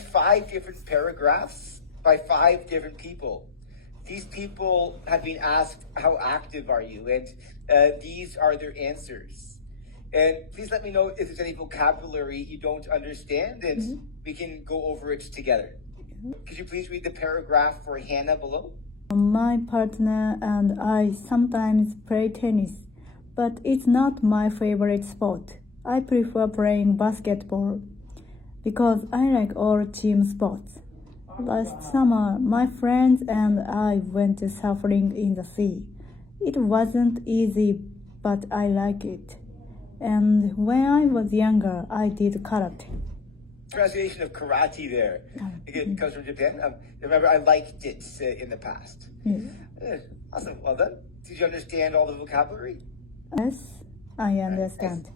5 different paragraphs by 5 different people. These people have been asked, how active are you? And these are their answers. And please let me know if there's any vocabulary you don't understand, and we can go over it together. Could you please read the paragraph for Hannah below? My partner and I sometimes play tennis, but it's not my favorite sport. I prefer playing basketball because I like all team sports. Last summer, my friends and I went surfing in the sea. It wasn't easy, but I like it. And when I was younger, I did karate. Pronunciation of karate there. It comes from Japan. Remember, I liked it in the past. Awesome. Well done. Did you understand all the vocabulary? Yes, I understand.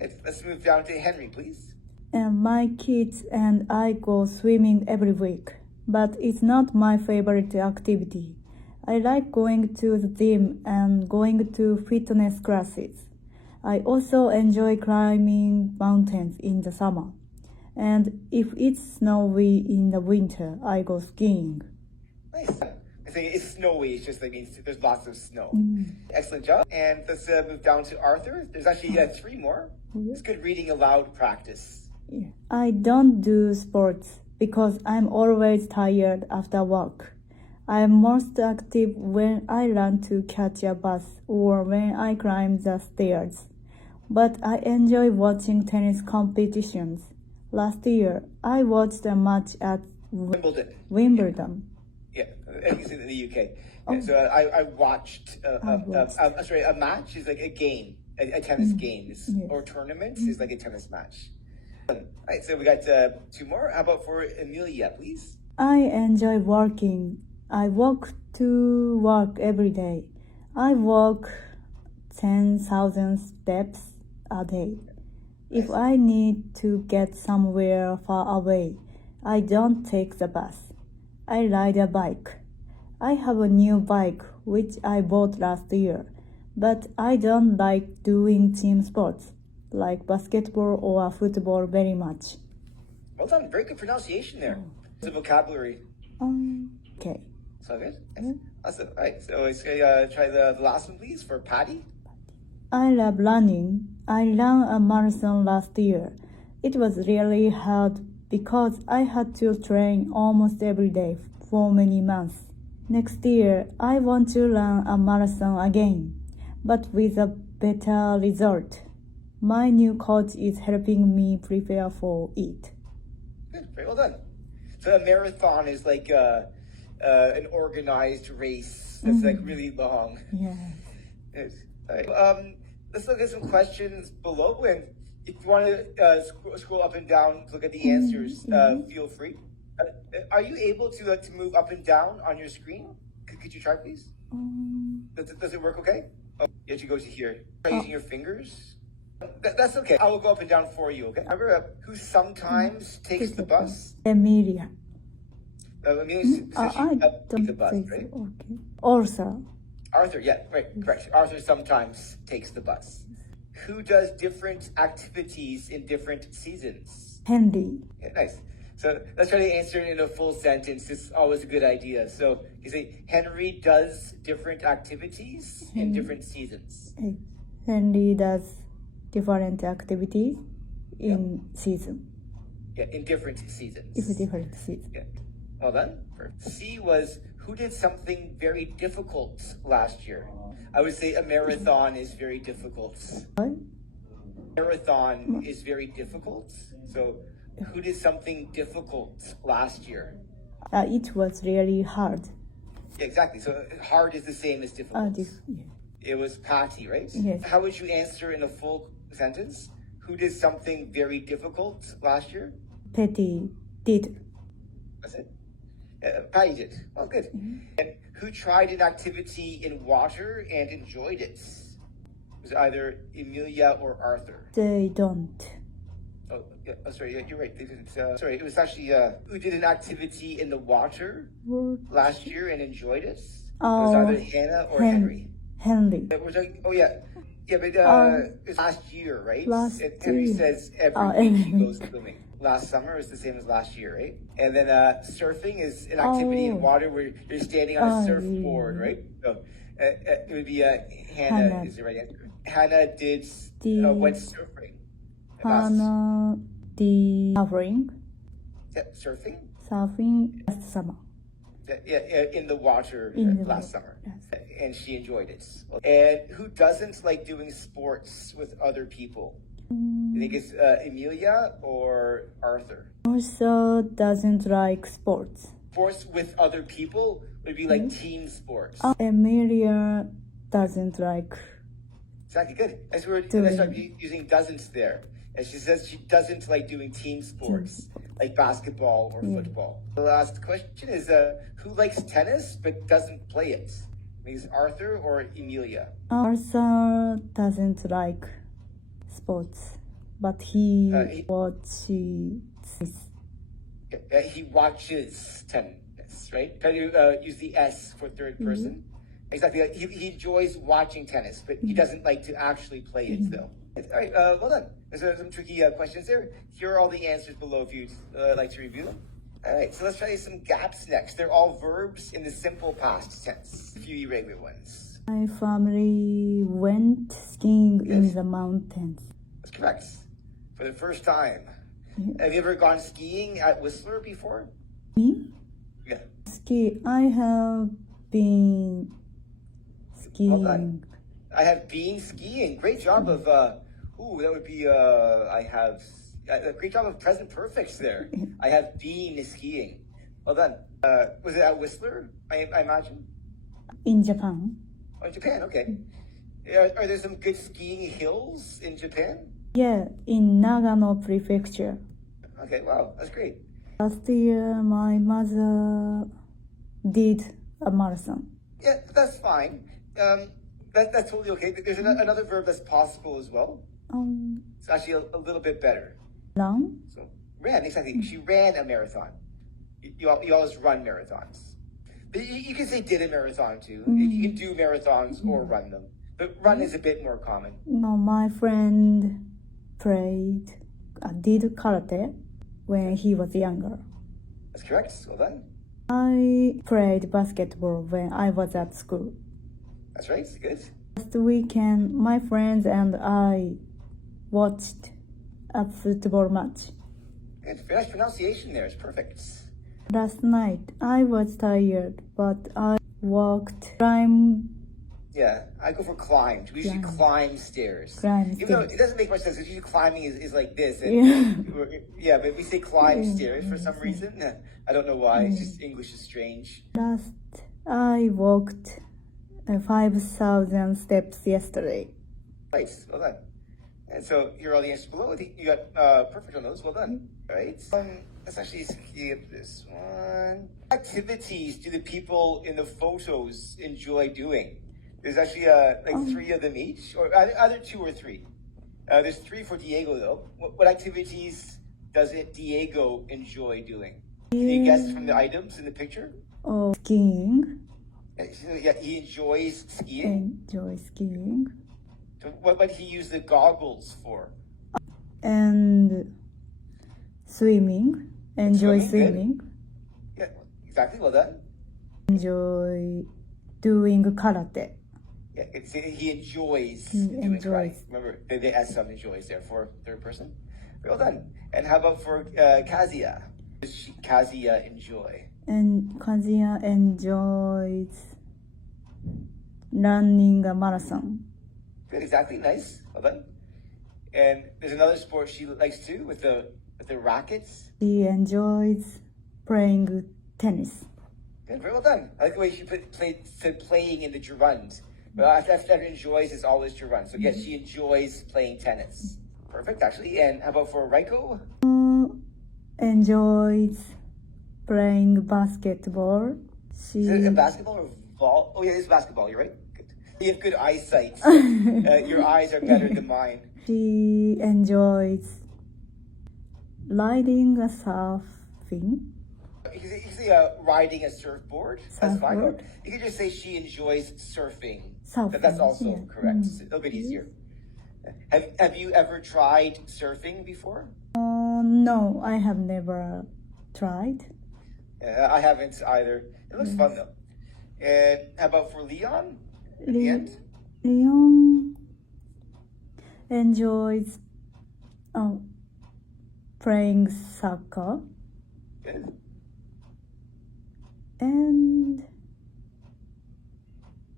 Nice. Let's move down to Henry, please. And my kids and I go swimming every week, but it's not my favorite activity. I like going to the gym and going to fitness classes. I also enjoy climbing mountains in the summer. And if it's snowy in the winter, I go skiing. Nice. I think it's snowy, it just means there's lots of snow. Excellent job. And let's move down to Arthur. There's actually 3 more. It's good reading aloud practice. I don't do sports because I'm always tired after work. I'm most active when I run to catch a bus or when I climb the stairs. But I enjoy watching tennis competitions. Last year, I watched a match at Wimbledon. Yeah, it's in the UK. So I watched, a match is like a game, a tennis game, or tournament is like a tennis match. All right, so we got 2 more. How about for Amelia, please? I enjoy walking. I walk to work every day. I walk 10,000 steps a day. If I need to get somewhere far away, I don't take the bus. I ride a bike. I have a new bike which I bought last year, but I don't like doing team sports like basketball or football very much. Well done. Very good pronunciation there. The vocabulary. Okay. So good. Awesome. All right. So let's try the last one, please, for Patty. I love running. I ran a marathon last year. It was really hard because I had to train almost every day for many months. Next year, I want to run a marathon again, but with a better result. My new coach is helping me prepare for it. Good. Very well done. So a marathon is like an organized race that's like really long. Yeah. Yes. All right. Let's look at some questions below, and if you want to scroll up and down to look at the answers, feel free. Are you able to move up and down on your screen? Could you try, please? Does it work okay? Oh, you have to go to here. Try using your fingers. That's okay. I will go up and down for you, okay? Remember who sometimes takes the bus? Emilia. Amelia I takes the don't bus, think right? so. Okay. Also. Arthur, yeah, right, correct. Arthur sometimes takes the bus. Who does different activities in different seasons? Henry. Yeah, nice. So let's try to answer it in a full sentence. It's always a good idea. So you say, Henry does different activities in different seasons. Henry does different activities in season. Yeah, in different seasons. It's a different season. Yeah. Well done. C was, who did something very difficult last year? I would say a marathon is very difficult. Marathon is very difficult. So who did something difficult last year? It was really hard. Yeah, exactly. So hard is the same as difficult. Yeah. It was Patty, right? Yes. How would you answer in a full sentence? Who did something very difficult last year? Patty did. That's it. Patty did. Oh, good. And who tried an activity in water and enjoyed it? It was either Amelia or Arthur. They don't. Oh, yeah, sorry, yeah, you're right. They didn't. Sorry, it was actually who did an activity in the water last year and enjoyed it? It was either Hannah or Henry. Henry. Oh, yeah. Yeah, but it was last year, right? Last Henry year. says every week he goes swimming. last summer is the same as last year, right? And then surfing is an activity in water where you're standing on a surfboard, right? So it would be Hannah is the right answer. Hannah went surfing. Hannah did surfing. Yeah, surfing? Surfing last summer. Yeah, in the water last summer. Yes. And she enjoyed it. And who doesn't like doing sports with other people? You think it's Emilia or Arthur? Also doesn't like sports. Sports with other people would be like team sports. Emilia doesn't like. Exactly, good. As we're using doesn't there. And she says she doesn't like doing team sports, like basketball or football. The last question is, who likes tennis but doesn't play it? Is Arthur or Emilia? Arthur doesn't like sports, but he watches. He watches tennis, right? Can you use the S for third person? Exactly. He enjoys watching tennis, but he doesn't like to actually play it, though. All right, well done. There's some tricky questions there. Here are all the answers below if you'd like to review them. All right, so let's try some gaps next. They're all verbs in the simple past tense. A few irregular ones. My family went skiing in the mountains. That's correct. For the first time. Have you ever gone skiing at Whistler before? Me? Yeah. I have been skiing. Well done. I have been skiing. Great job of, that would be, I have, a great job of present perfects there. I have been skiing. Well done. Was it at Whistler, I imagine? In Japan. Oh, in Japan, okay. Are there some good skiing hills in Japan? Yeah, in Nagano Prefecture. Okay, wow, that's great. Last year, my mother did a marathon. Yeah, that's fine. That's totally okay. There's another verb that's possible as well. It's actually a little bit better. Run? So, ran, exactly. She ran a marathon. You always run marathons. But you can say did a marathon too. You can do marathons or run them. But run is a bit more common. No, my friend did karate when he was younger. That's correct. Well done. I played basketball when I was at school. That's right. Good. Last weekend, my friends and I watched a football match. Good. Very nice pronunciation there. It's perfect. Last night, I was tired, but I Yeah, I go for climbed. We usually climb stairs. Even though it doesn't make much sense, because usually climbing is like this. And but we say climb stairs for some reason. I don't know why. It's just English is strange. I walked 5,000 steps yesterday. Nice, well done. And so here are all the answers below. I think you got perfect on those. Well done. All right. Let's actually skip this one. What activities do the people in the photos enjoy doing? There's actually like three of them each, or either two or three. There's three for Diego though. What activities does Diego enjoy doing? Can you guess from the items in the picture? Skiing. Yeah, he enjoys skiing. So what would he use the goggles for? And swimming. Enjoy swimming. Yeah, exactly. Well done. Enjoy doing karate. Yeah, he enjoys doing karate. Remember, the S sub enjoys there for third person. Well done. And how about for Kazuya? What does Kazuya enjoy? And Kazuya enjoys running a marathon. Good, exactly. Nice. Well done. And there's another sport she likes too with the rackets. She enjoys playing tennis. Good, very well done. I like the way she said playing in the gerund. But after enjoys is always gerund. So yes, she enjoys playing tennis. Perfect, actually. And how about for Raiko? Enjoys playing basketball. Is it basketball or ball? Oh yeah, it's basketball. You're right. Good. You have good eyesight. Your eyes are better than mine. She enjoys riding a surfing. You can say riding a surfboard. That's fine. Or you can just say she enjoys surfing. That's also correct. It's a little bit easier. Have you ever tried surfing before? No, I have never tried. Yeah, I haven't either. It looks fun though. And how about for Leon? At the end? Leon enjoys playing soccer, Good. and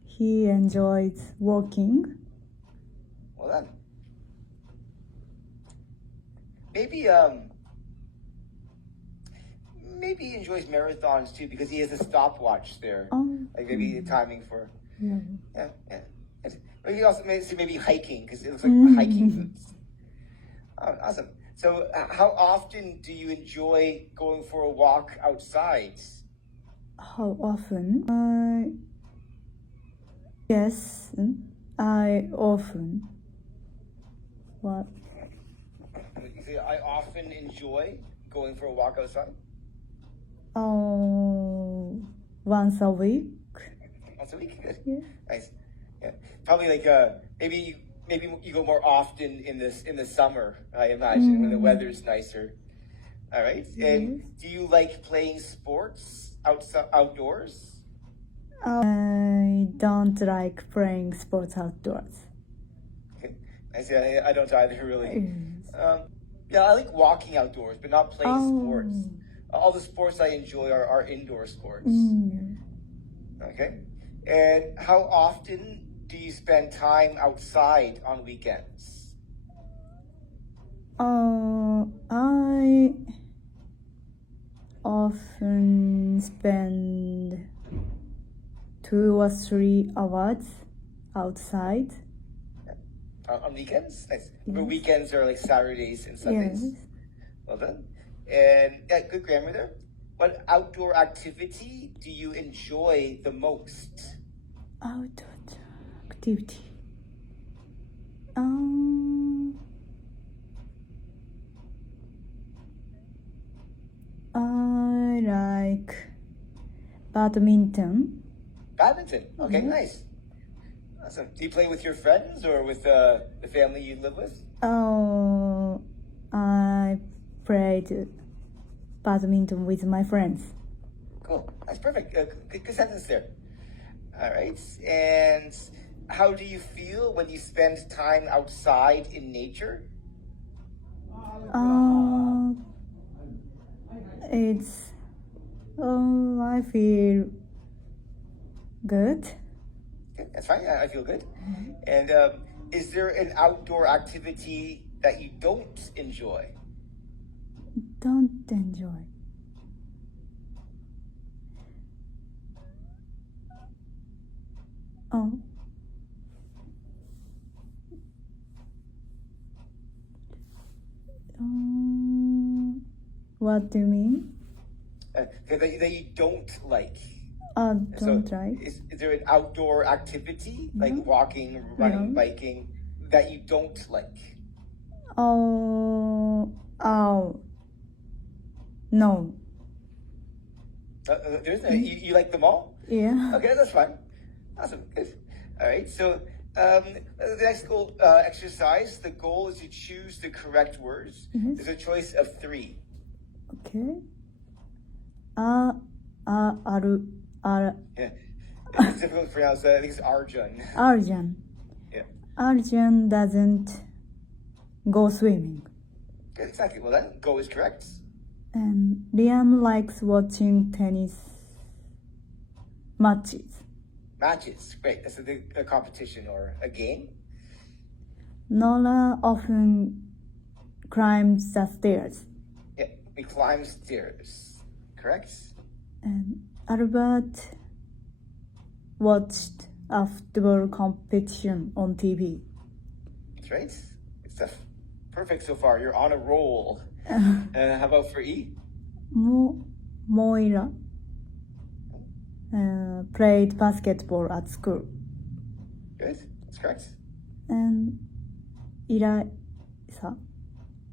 he enjoys walking. Well done. Maybe he enjoys marathons too because he has a stopwatch there. Like maybe timing for. Yeah. Yeah. Or you also maybe hiking because it looks like hiking boots. Oh, awesome. So, how often do you enjoy going for a walk outside? How often? Yes, I often. What? You say I often enjoy going for a walk outside. Once a week. Once a week, good. Yeah. Nice. Yeah, probably like maybe you go more often in the summer. I imagine when the weather's nicer. All right. And do you like playing sports outdoors? I don't like playing sports outdoors. Okay. I don't either really. Yeah, I like walking outdoors, but not playing sports. All the sports I enjoy are indoor sports. Okay. And how often do you spend time outside on weekends? I often spend 2 or 3 hours outside. On weekends? Nice. But weekends are like Saturdays and Sundays. Yes. Well done. And good grammar there. What outdoor activity do you enjoy the most? Outdoor activity. I like badminton. Badminton. Okay, nice. Awesome. Do you play with your friends or with the family you live with? I played badminton with my friends. Cool. That's perfect. Good sentence there. All right. And how do you feel when you spend time outside in nature? I feel good. Okay, that's fine. I feel good. And is there an outdoor activity that you don't enjoy? Don't enjoy. What do you mean? That you don't like. Don't like. Is there an outdoor activity like walking, running, biking that you don't like? No. You like them all? Yeah. Okay, that's fine. Awesome, good. All right, so the next goal exercise, the goal is to choose the correct words. There's a choice of 3. Okay. Yeah. It's difficult to pronounce. I think it's Arjun. Arjun. Yeah. Arjun doesn't go swimming. Good, exactly. Well, then, go is correct. And Liam likes watching tennis matches. Matches, great. That's a competition or a game. Nora often climbs the stairs. Yeah, we climb stairs. Correct? And Albert watched a football competition on TV. That's right. It's perfect so far. You're on a roll. How about for E? Moira played basketball at school. Good. That's correct. And Elisa.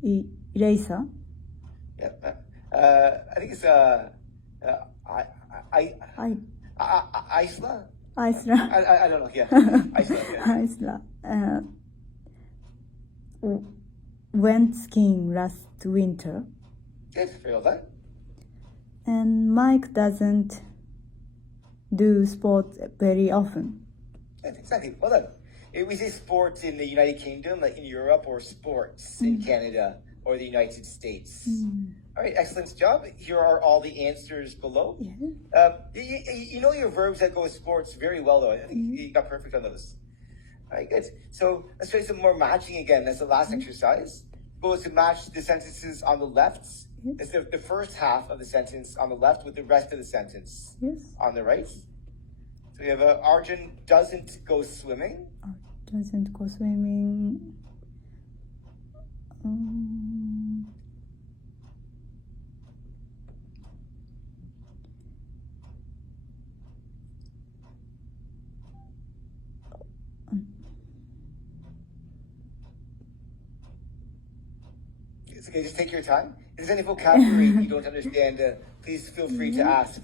Yeah. I think it's Isla. I don't know. Yeah. Isla. Yeah. Isla went skiing last winter. Good, very well done. And Mike doesn't do sports very often. Good, exactly, well done. We say sports in the United Kingdom, like in Europe, or sports in Canada or the United States. All right, excellent job. Here are all the answers below. Yeah. You know your verbs that go with sports very well, though. I think you got perfect on those. All right, good. So let's try some more matching again. That's the last exercise. Go to match the sentences on the left. It's the first half of the sentence on the left with the rest of the sentence on the right. So we have Arjun doesn't go swimming. Doesn't go swimming. It's okay, just take your time. If there's any vocabulary you don't understand, please feel free to ask.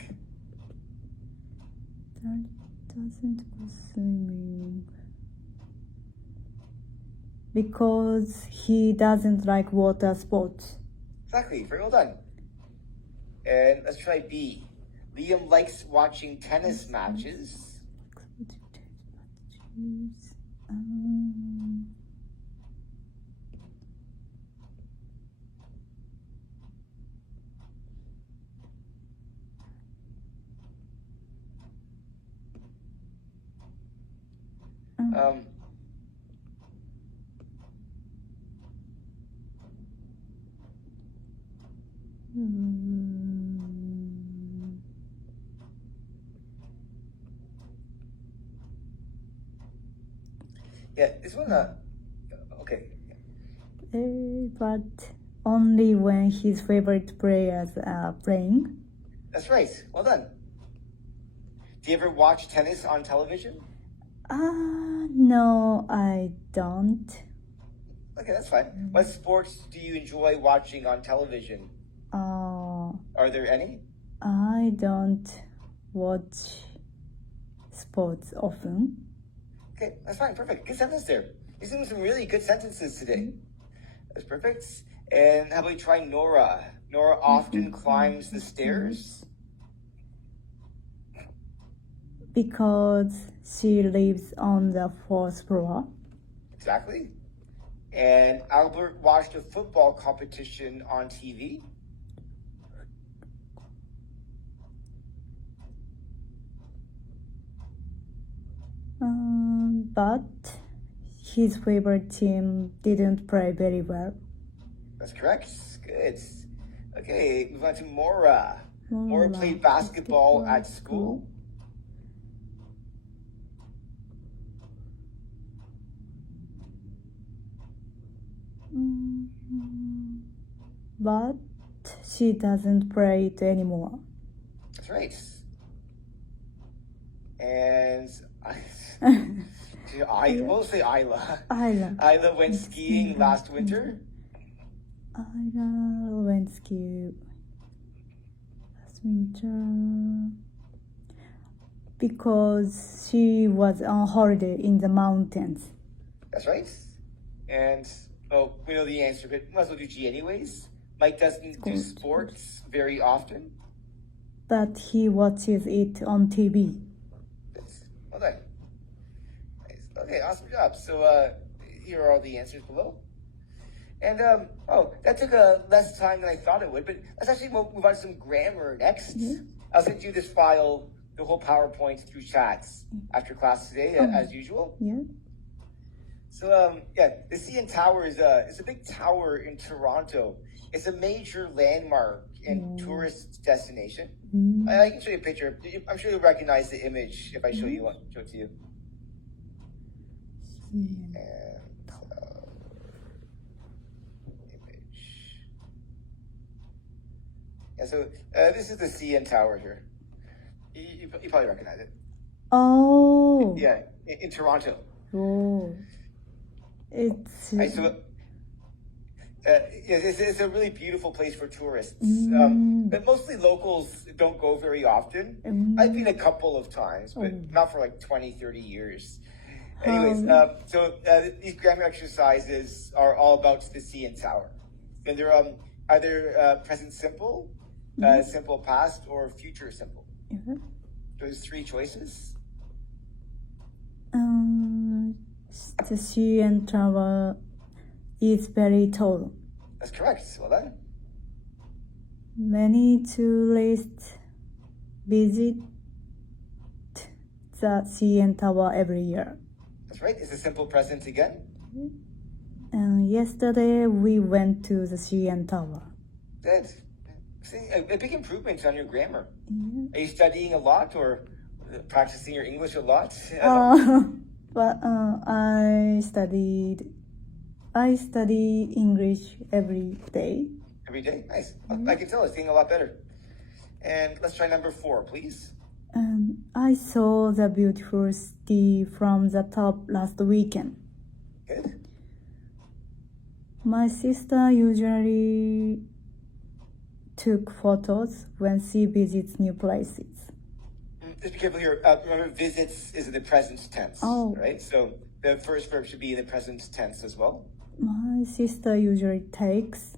Doesn't go swimming. Because he doesn't like water sports. Exactly, very well done. And let's try B. Liam likes watching tennis matches. Yeah, this one, okay. But only when his favorite players are playing. That's right, well done. Do you ever watch tennis on television? No, I don't. Okay, that's fine. What sports do you enjoy watching on television? Are there any? I don't watch sports often. Okay, that's fine, perfect. Good sentence there. You're doing some really good sentences today. That's perfect. And how about we try Nora? Nora often climbs the stairs. Because she lives on the 4th floor. Exactly. And Albert watched a football competition on TV. But his favorite team didn't play very well. That's correct. Good. Okay, move on to Maura. Maura played basketball at school. But she doesn't play it anymore. That's right. And we'll say Isla. Isla went skiing last winter. Isla went skiing last winter because she was on holiday in the mountains. That's right. And, we know the answer, but might as well do G anyways. Mike doesn't do sports very often. But he watches it on TV. Well done. Nice. Okay, awesome job. So here are all the answers below. And, that took less time than I thought it would, but let's actually move on to some grammar next. I'll send you this file, the whole PowerPoint through chats after class today, as usual. Yeah. So, the CN Tower is a big tower in Toronto. It's a major landmark and tourist destination. I can show you a picture. I'm sure you'll recognize the image if I show it to you. And, image. Yeah, so this is the CN Tower here. You probably recognize it. Oh. Yeah, in Toronto. Oh. It's it's a really beautiful place for tourists. But mostly locals don't go very often. I've been a couple of times, but not for like 20, 30 years. Anyways, these grammar exercises are all about the CN Tower. And they're either present simple, simple past, or future simple. There's three choices. The CN Tower is very tall. That's correct. Well done. Many tourists visit the CN Tower every year. That's right. Is the simple present again? Yesterday we went to the CN Tower. Good. See, a big improvement on your grammar. Are you studying a lot or practicing your English a lot? But I study English every day. Every day? Nice. I can tell it's getting a lot better. And let's try number 4, please. I saw the beautiful city from the top last weekend. Good. My sister usually took photos when she visits new places. Just be careful here. Remember, visits is in the present tense, right? So the first verb should be in the present tense as well. My sister usually takes.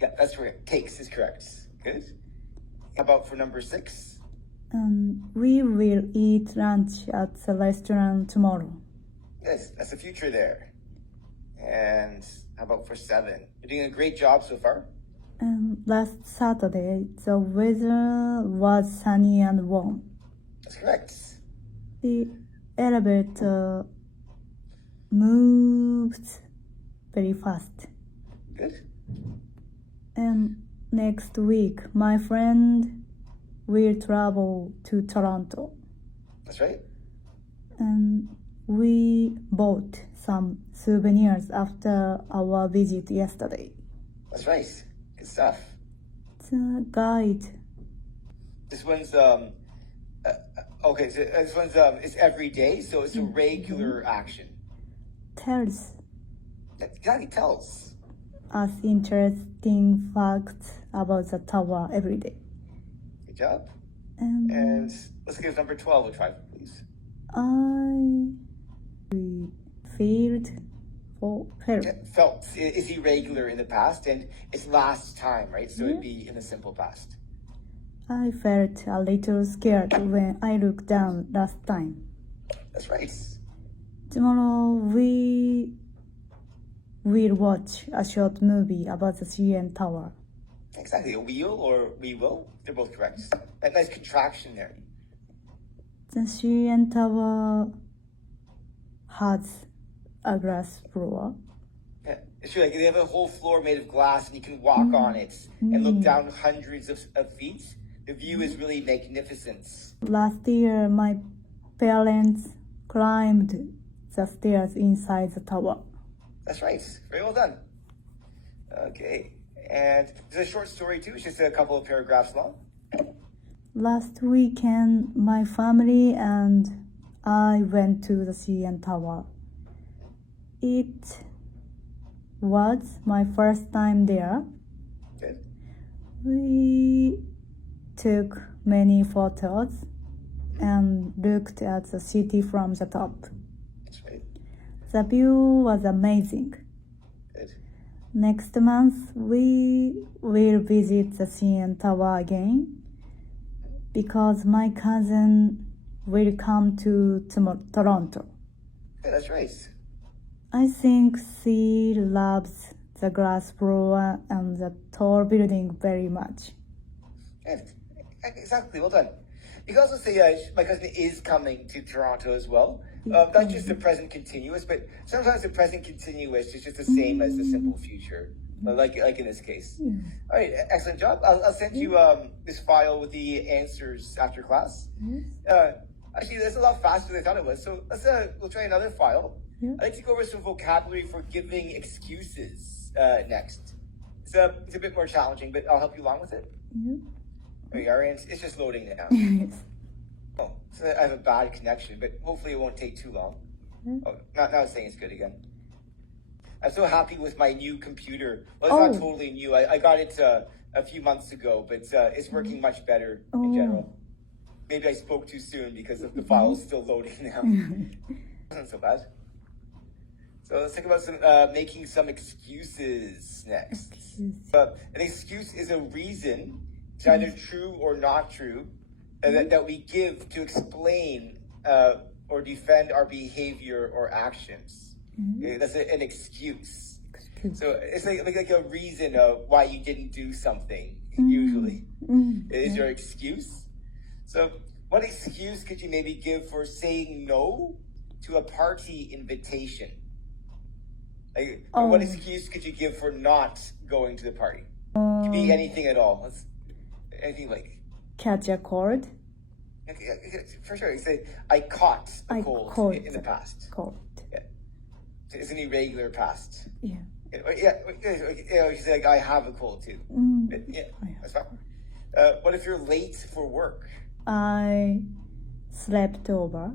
Yeah, that's right. Takes is correct. Good. How about for number 6? We will eat lunch at the restaurant tomorrow. Yes, that's the future there. And how about for 7? You're doing a great job so far. Last Saturday, the weather was sunny and warm. That's correct. The elevator moved very fast. Good. And next week, my friend will travel to Toronto. That's right. And we bought some souvenirs after our visit yesterday. That's right. Good stuff. The guide. This one's okay. So this one's it's every day, so it's a regular action. Tells Exactly, tells us interesting facts about the tower every day. Good job. And Let's give number 12 a try, please. Felt is irregular in the past, and it's last time, right? So it'd be in the simple past. I felt a little scared when I looked down last time. That's right. Tomorrow we will watch a short movie about the CN Tower. Exactly. A wheel or we will. They're both correct. That nice contraction there. The CN Tower has a glass floor. Yeah, it's true. Like they have a whole floor made of glass, and you can walk on it and look down hundreds of feet. The view is really magnificent. Last year, my parents climbed the stairs inside the tower. That's right. Very well done. Okay. And there's a short story too. It's just a couple of paragraphs long. Last weekend, my family and I went to the CN Tower. It was my first time there. Good. We took many photos and looked at the city from the top. That's right. The view was amazing. Good. Next month, we will visit the CN Tower again because my cousin will come to Toronto. Yeah, that's right. I think she loves the glass floor and the tall building very much. Yeah, exactly. Well done. You can also say my cousin is coming to Toronto as well. Not just the present continuous, but sometimes the present continuous is just the same as the simple future, like in this case. All right, excellent job. I'll send you this file with the answers after class. Actually, that's a lot faster than I thought it was. So we'll try another file. I'd like to go over some vocabulary for giving excuses next. It's a bit more challenging, but I'll help you along with it. There you are, and it's just loading now. Oh, so I have a bad connection, but hopefully it won't take too long. Oh, now it's saying it's good again. I'm so happy with my new computer. Well, it's not totally new. I got it a few months ago, but it's working much better in general. Maybe I spoke too soon because the file is still loading now. wasn't so bad. So let's think about making some excuses next. An excuse is a reason, it's either true or not true, that we give to explain or defend our behavior or actions. Okay, that's an excuse. So it's like a reason why you didn't do something, usually. It is your excuse. So what excuse could you maybe give for saying no to a party invitation? What excuse could you give for not going to the party? It could be anything at all. Anything like... Catch a cold? For sure. You say, I caught a cold in the past. Cold. Yeah. So it's an irregular past. Yeah. You say, like, I have a cold too. Yeah, that's fine. What if you're late for work? I slept over.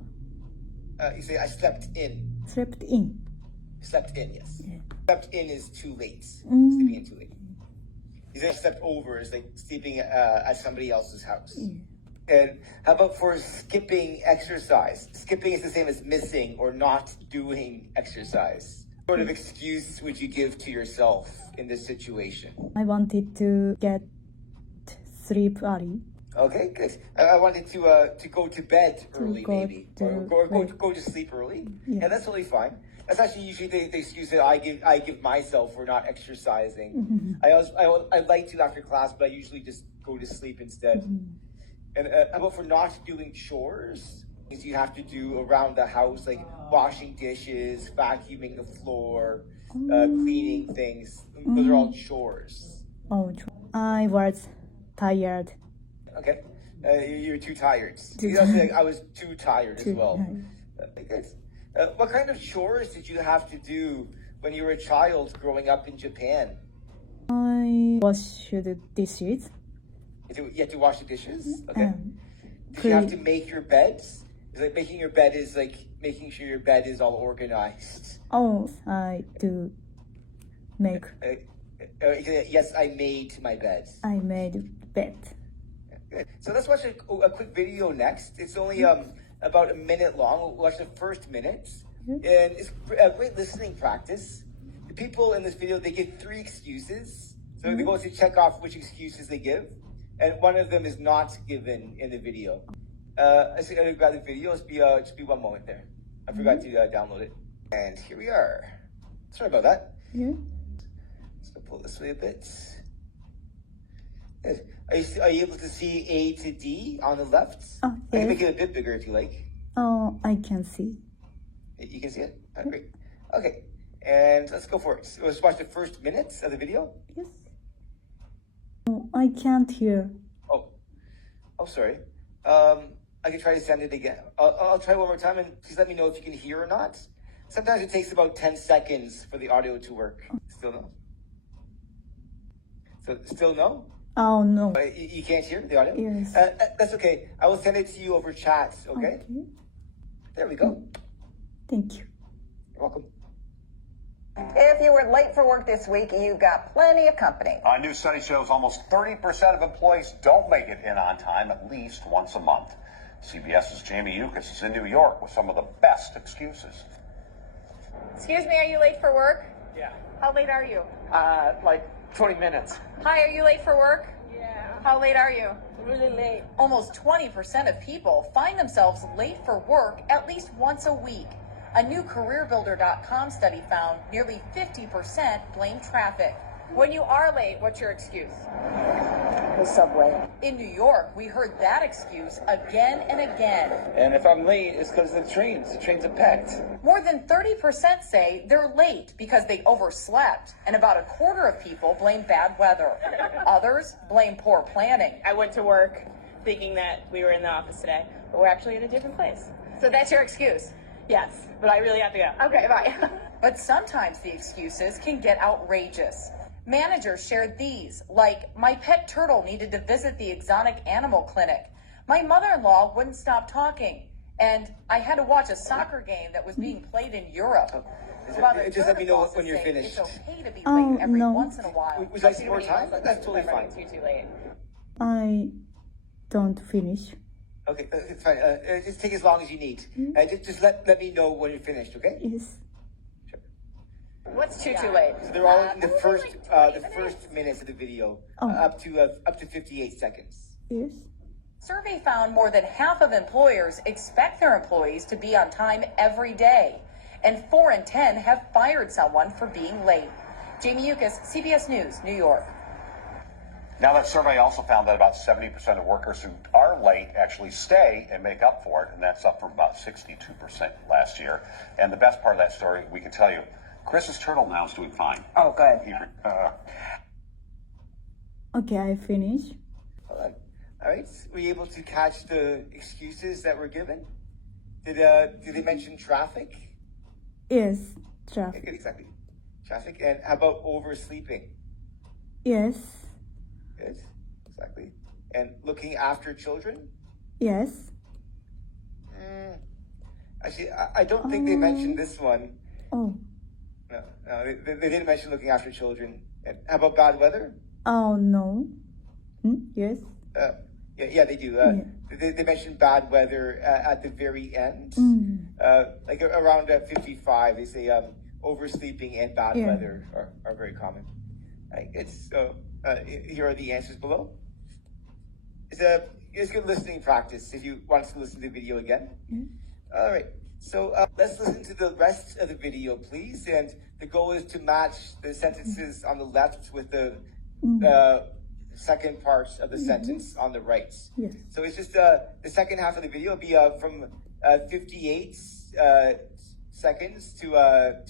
You say, I slept in. Slept in. Slept in, yes. Yeah. Slept in is too late. Sleeping in too late. You say slept over is like sleeping at somebody else's house. Yeah. And how about for skipping exercise? Skipping is the same as missing or not doing exercise. What sort of excuse would you give to yourself in this situation? I wanted to get sleep early. Okay, good. I wanted to go to bed early, maybe, or go to sleep early. Yeah. And that's totally fine. That's actually usually the excuse that I give myself for not exercising. I like to after class, but I usually just go to sleep instead. And how about for not doing chores? Things you have to do around the house, like washing dishes, vacuuming the floor, cleaning things. Those are all chores. I was tired. Okay. You're too tired. You also like, I was too tired as well. Good. What kind of chores did you have to do when you were a child growing up in Japan? I washed the dishes. You had to wash the dishes? Okay. Did you have to make your beds? It's like making your bed is like making sure your bed is all organized. I do make. Yes, I made my bed. I made bed. Good. So let's watch a quick video next. It's only about a minute long. We'll watch the first minute. And it's a great listening practice. The people in this video, they give 3 excuses. So they go to check off which excuses they give. And one of them is not given in the video. I just gotta grab the video. Just be one moment there. I forgot to download it. And here we are. Sorry about that. Just gonna pull this way a bit. Are you able to see A to D on the left? I can make it a bit bigger if you like. I can see. You can see it? Oh, great. Okay. And let's go for it. Let's watch the first minute of the video. Yes. I can't hear. Oh, sorry. I can try to send it again. I'll try one more time, and please let me know if you can hear or not. Sometimes it takes about 10 seconds for the audio to work. Still no? So, still no? Oh, no. You can't hear the audio? Yes. That's okay. I will send it to you over chat, okay? There we go. Thank you. You're welcome. If you were late for work this week, you got plenty of company. A new study shows almost 30% of employees don't make it in on time at least once a month. CBS's Jamie Yukas is in New York with some of the best excuses. Excuse me, are you late for work? Yeah. How late are you? Like 20 minutes. Hi, are you late for work? Yeah. How late are you? Really late. Almost 20% of people find themselves late for work at least once a week. A new CareerBuilder.com study found nearly 50% blame traffic. When you are late, what's your excuse? The subway. In New York, we heard that excuse again and again. And if I'm late, it's because of the trains. The trains are packed. More than 30% say they're late because they overslept, and about a quarter of people blame bad weather. Others blame poor planning. I went to work thinking that we were in the office today, but we're actually in a different place. So that's your excuse? Yes, but I really have to go. Okay, bye. But sometimes the excuses can get outrageous. Managers shared these, like, my pet turtle needed to visit the exotic animal clinic. My mother-in-law wouldn't stop talking. And I had to watch a soccer game that was being played in Europe. Just let me know when you're finished. It's okay to be late every once in a while. Would you like some more time? That's totally fine. Too late. I don't finish. Okay, it's fine. Just take as long as you need. Just let me know when you're finished, okay? Yes. What's too late? So they're all in the Probably first like 20 the first minutes of the video, Oh. up to 58 seconds. Yes. Survey found more than half of employers expect their employees to be on time every day, and 4 in 10 have fired someone for being late. Jamie Yukas, CBS News, New York. Now, that survey also found that about 70% of workers who are late actually stay and make up for it, and that's up from about 62% last year. And the best part of that story, we can tell you, Chris's turtle now is doing fine. Oh, good. Okay, I finish. Hold on. All right. Were you able to catch the excuses that were given? Did they mention traffic? Yes. Okay, Traffic. good, exactly. Traffic. And how about oversleeping? Yes. Good, exactly. And looking after children? Yes. Actually, I don't think they mentioned this one. Oh. No, they didn't mention looking after children. And how about bad weather? Oh no. Yes. Yeah, they do. They mentioned bad weather at the very end. Like around 55, they say oversleeping and bad Yeah. weather are very common. Right, here are the answers below. It's good listening practice if you want to listen to the video again. All right, so let's listen to the rest of the video, please. And the goal is to match the sentences on the left with the second part of the sentence on the right. Yes. So it's just the second half of the video will be from 58 seconds to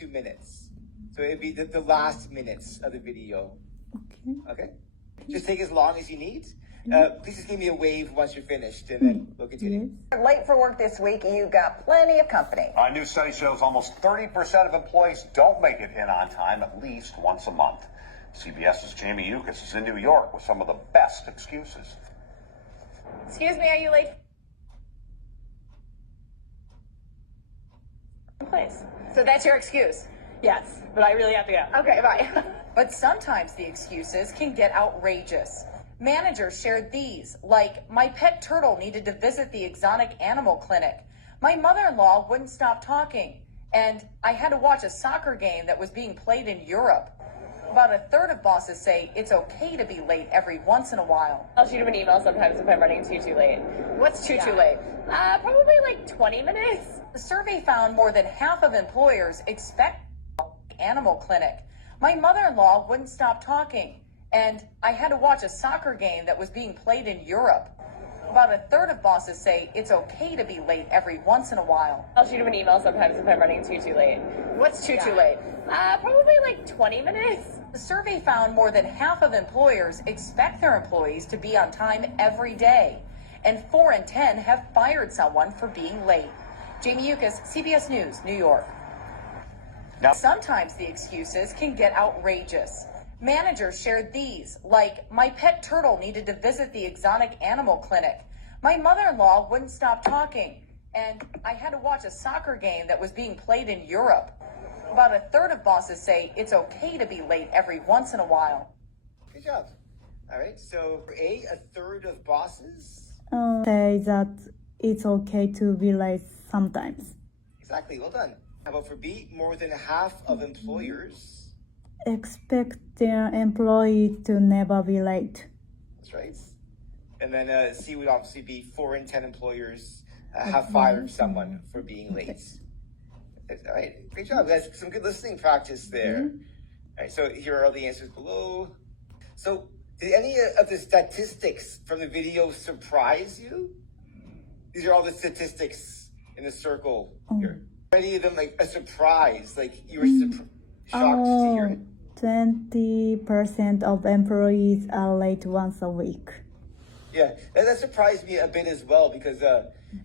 2 minutes. So it'd be the last minutes of the video. Okay. Okay? Just take as long as you need. Please just give me a wave once you're finished, and then we'll continue. Yes. You're late for work this week, you've got plenty of company. A new study shows almost 30% of employees don't make it in on time at least once a month. CBS's Jamie Yukas is in New York with some of the best excuses. Excuse me, are you late? Place. So that's your excuse. Yes, but I really have to go. Okay, bye. But sometimes the excuses can get outrageous. Managers shared these, like, my pet turtle needed to visit the exotic animal clinic. My mother-in-law wouldn't stop talking. And I had to watch a soccer game that was being played in Europe. About a third of bosses say it's okay to be late every once in a while. I'll shoot him an email sometimes if I'm running too late. What's too late? Probably like 20 minutes. The survey found more than half of employers expect animal clinic. My mother-in-law wouldn't stop talking, and I had to watch a soccer game that was being played in Europe. About a third of bosses say it's okay to be late every once in a while. I'll shoot him an email sometimes if I'm running too late. What's too late? Probably like 20 minutes. The survey found more than half of employers expect their employees to be on time every day, and 4 in 10 have fired someone for being late. Jamie Yukas, CBS News, New York. Now, Sometimes the excuses can get outrageous. Managers shared these, like, my pet turtle needed to visit the exotic animal clinic. My mother-in-law wouldn't stop talking, and I had to watch a soccer game that was being played in Europe. About a third of bosses say it's okay to be late every once in a while. Good job. All right, so for A, a third of bosses. Say that it's okay to be late sometimes. Exactly, well done. How about for B, more than half of employers. Expect their employee to never be late. That's right. And then C would obviously be 4 in 10 employers have fired someone for being late. All right, great job. That's some good listening practice there. All right, so here are the answers below. So did any of the statistics from the video surprise you? These are all the statistics in the circle here. Any of them like a surprise, like you were shocked to hear it? 20% of employees are late once a week. Yeah, that surprised me a bit as well because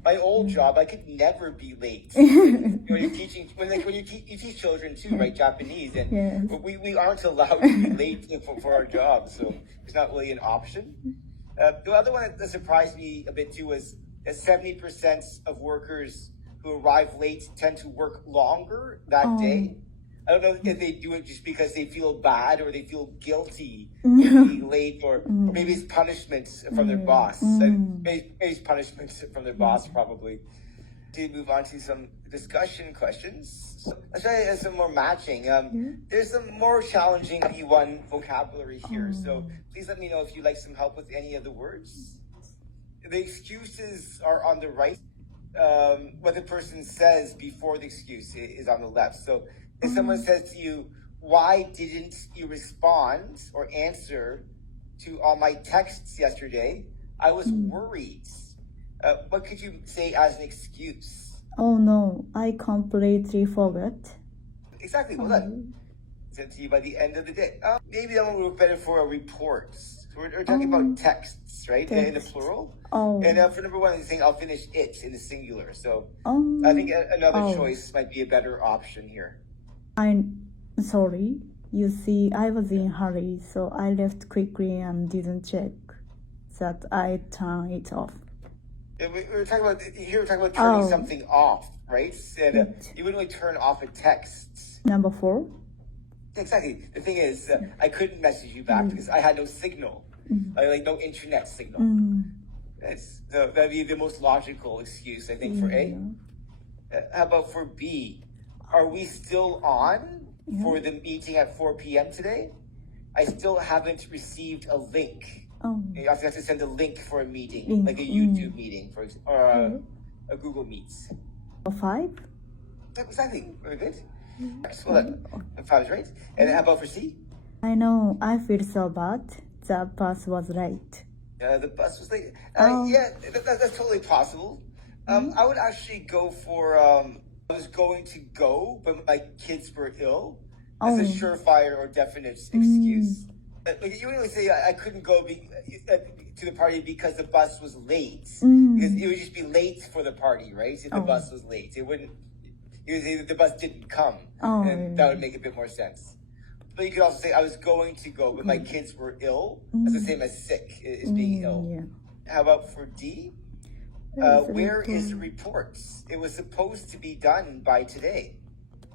my old job, I could never be late. You're teaching when you teach children too, right? Japanese, and Yes. we aren't allowed to be late for our job, so it's not really an option. The other one that surprised me a bit too was that 70% of workers who arrive late tend to work longer that day. I don't know if they do it just because they feel bad or they feel guilty being late, or maybe it's punishment from their boss. Maybe it's punishment from their boss, probably. To move on to some discussion questions. So let's try some more matching. There's some more challenging E1 vocabulary here, so please let me know if you'd like some help with any of the words. The excuses are on the right. What the person says before the excuse is on the left. So if someone says to you, why didn't you respond or answer to all my texts yesterday? I was worried. What could you say as an excuse? Oh no, I completely forgot. Exactly, well done. Sent to you by the end of the day. Maybe that one would work better for a report. So we're talking about texts, right? In the plural. And for number one, I'm saying I'll finish it in the singular. So I think another choice might be a better option here. I'm sorry. You see, I was in a hurry, so I left quickly and didn't check that I turned it off. We're talking about turning something off, right? And you wouldn't really turn off a text. Number 4. Exactly. The thing is, I couldn't message you back because I had no signal, like no internet signal. So that'd be the most logical excuse, I think, for A. How about for B? Are we still on for the meeting at 4 p.m. today? I still haven't received a link. You have to send a link for a meeting, like a YouTube meeting, for example, or a Google Meets. 5? Exactly. Very good. Well, 5 is right. And how about for C? I know, I feel so bad. The bus was late. The bus was late. Yeah, that's totally possible. I would actually go for, I was going to go, but my kids were ill. That's a surefire or definite excuse. Like you wouldn't really say I couldn't go to the party because the bus was late. Because it would just be late for the party, right? If the bus was late, it wouldn't. It was either the bus didn't come, and that would make a bit more sense. But you could also say I was going to go, but my kids were ill. That's the same as sick, is being ill. Yeah. How about for D? Where is the report? It was supposed to be done by today.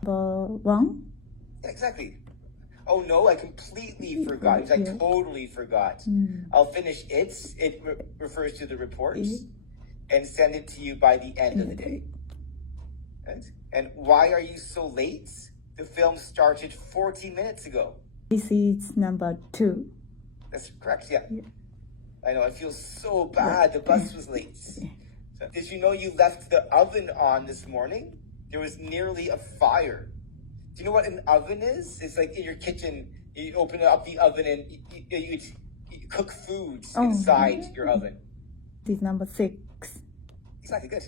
1? Exactly. Oh no, I completely forgot. I totally forgot. I'll finish it. It refers to the report and send it to you by the end of the day. And why are you so late? The film started 40 minutes ago. This is number 2. That's correct, yeah. I know, I feel so bad. The bus was late. So, did you know you left the oven on this morning? There was nearly a fire. Do you know what an oven is? It's like in your kitchen, you open up the oven and you cook foods inside your oven. This is number 6. Exactly, good.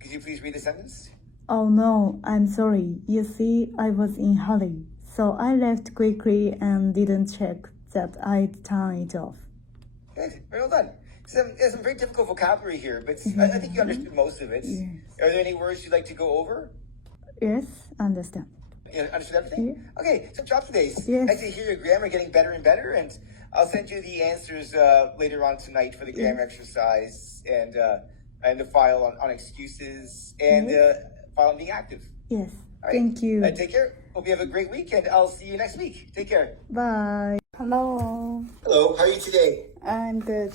Could you please read the sentence? Oh no, I'm sorry. You see, I was in a hurry, so I left quickly and didn't check that I'd turned it off. Good, very well done. There's some very difficult vocabulary here, but I think you understood most of it. Yes. Are there any words you'd like to go over? Yes, understand. You understood everything? Okay, so job today's. Yes. I see here your grammar getting better and better, and I'll send you the answers later on tonight for the grammar exercise and the file on excuses and file on being active. Yes, All right. thank you. Take care. Hope you have a great week, and I'll see you next week. Take care. Bye. Hello. Hello, how are you today? I'm good.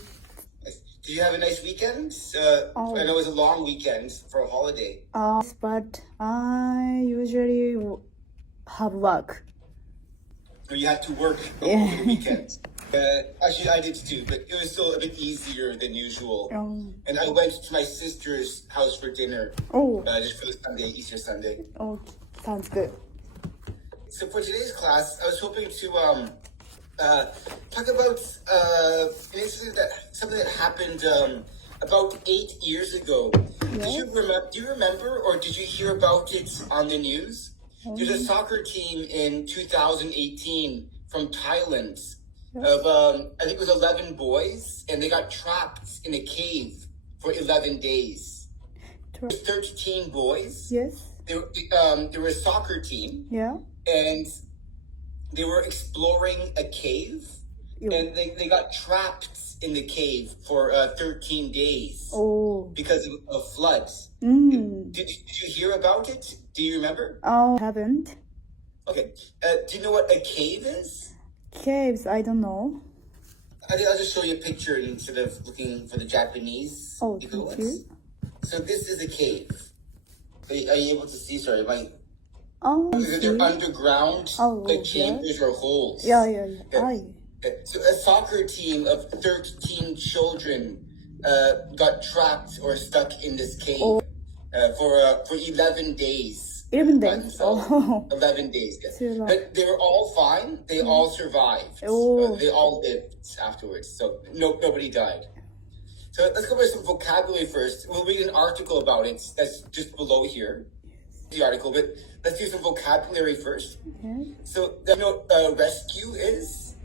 Did you have a nice weekend? I know it was a long weekend for a holiday. But I usually have work. So you had to work over the weekend. Actually, I did too, but it was still a bit easier than usual. And I went to my sister's house for dinner. Just for the Sunday, Easter Sunday. Oh, sounds good. So for today's class, I was hoping to talk about an incident something that happened about 8 years ago. Yes. Do you remember, or did you hear about it on the news? There's a soccer team in 2018 from Thailand. Of I think it was 11 boys, and they got trapped in a cave for 11 days. 13 boys. Yes. They were a soccer team. Yeah. And they were exploring a cave, and they got trapped in the cave for 13 days because of floods. Did you hear about it? Do you remember? Oh, haven't. Okay. Do you know what a cave is? Caves, I don't know. I think I'll just show you a picture instead of looking for the Japanese Oh, thank equivalents. you. So this is a cave. Are you able to see? Sorry, Oh, I they're see. underground, Oh, like yeah. chambers or holes. Yeah. So a soccer team of 13 children got trapped or stuck in this cave for 11 days. 11 by days. themselves. Oh. 11 days. Yeah. Too long. But they were all fine. They all survived. Oh. They all lived afterwards. So nobody died. So let's go over some vocabulary first. We'll read an article about it that's just below here. The article, but let's do some vocabulary first. Okay. So, rescue is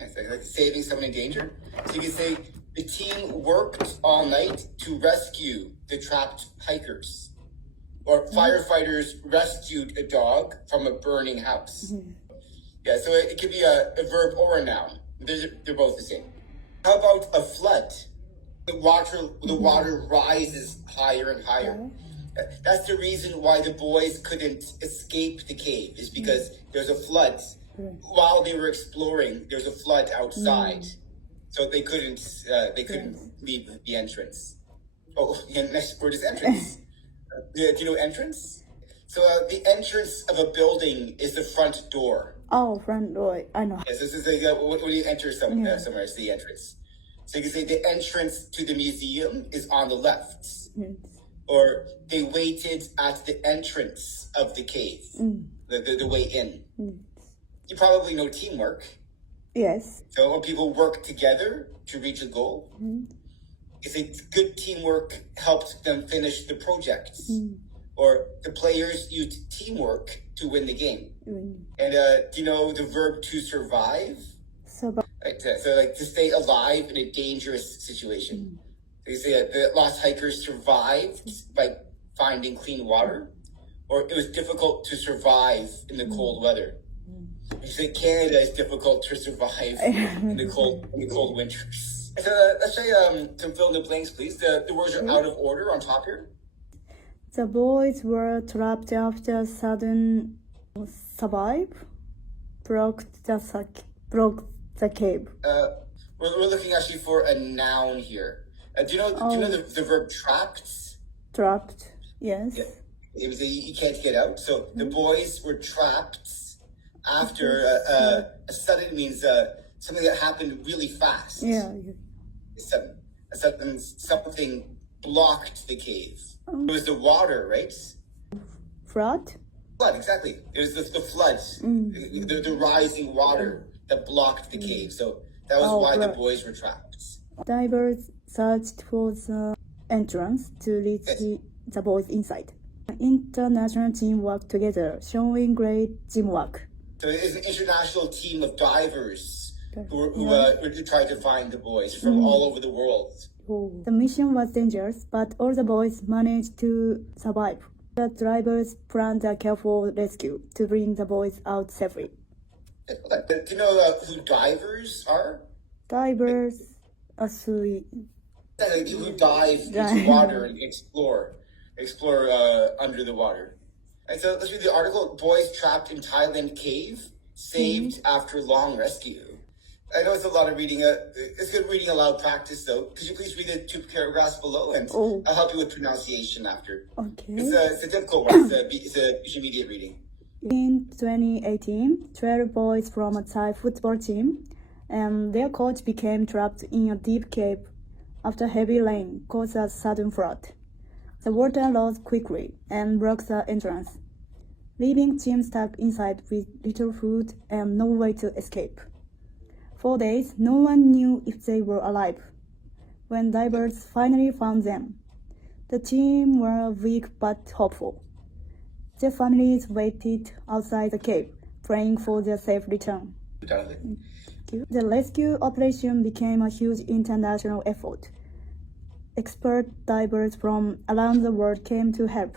like saving someone in danger. So you can say the team worked all night to rescue the trapped hikers, or firefighters rescued a dog from a burning house. Yeah, so it could be a verb or a noun. They're both the same. How about a flood? The water rises higher and higher. That's the reason why the boys couldn't escape the cave, is because there's a flood. While they were exploring, there's a flood outside. So they couldn't leave the entrance. Oh, and next word is entrance. Do you know entrance? So the entrance of a building is the front door. Oh, front door. I know. Yes, this is like when you enter somewhere, it's the entrance. So you can say the entrance to the museum is on the left. Or they waited at the entrance of the cave, the way in. You probably know teamwork. Yes. So when people work together to reach a goal, you say good teamwork helped them finish the project. Or the players used teamwork to win the game. And do you know the verb to survive? Right, so like to stay alive in a dangerous situation. So you say the lost hikers survived by finding clean water, or it was difficult to survive in the cold weather. You say Canada is difficult to survive in the cold winters. So let's say some fill in the blanks, please. The words are out of order on top here. The boys were trapped after sudden survive broke the cave. We're looking actually for a noun here. Do you know the verb trapped? Trapped, yes. Yeah. It was you can't get out. So the boys were trapped after a sudden means something that happened really fast. Yeah. Something blocked the cave. It was the water, right? Flood, exactly. It was the floods, the rising water that blocked the cave. So that was why the boys were trapped. Divers searched for the entrance to reach the boys inside. International team worked together, showing great teamwork. So it is an international team of divers who tried to find the boys from all over the world. The mission was dangerous, but all the boys managed to survive. The divers planned a careful rescue to bring the boys out safely. Do you know who divers are? Divers are sweet. Who dive into water and explore under the water. And so let's read the article. Boys trapped in Thailand cave saved after long rescue. I know it's a lot of reading. It's good reading aloud practice, though. Could you please read the 2 paragraphs below, and I'll help you with pronunciation after. Okay. It's a difficult one. It's an intermediate reading. In 2018, 12 boys from a Thai football team and their coach became trapped in a deep cave after heavy rain caused a sudden flood. The water rose quickly and broke the entrance, leaving team stuck inside with little food and no way to escape. 4 days, no one knew if they were alive. When divers finally found them, the team were weak but hopeful. Their families waited outside the cave, praying for their safe return. The rescue operation became a huge international effort. Expert divers from around the world came to help,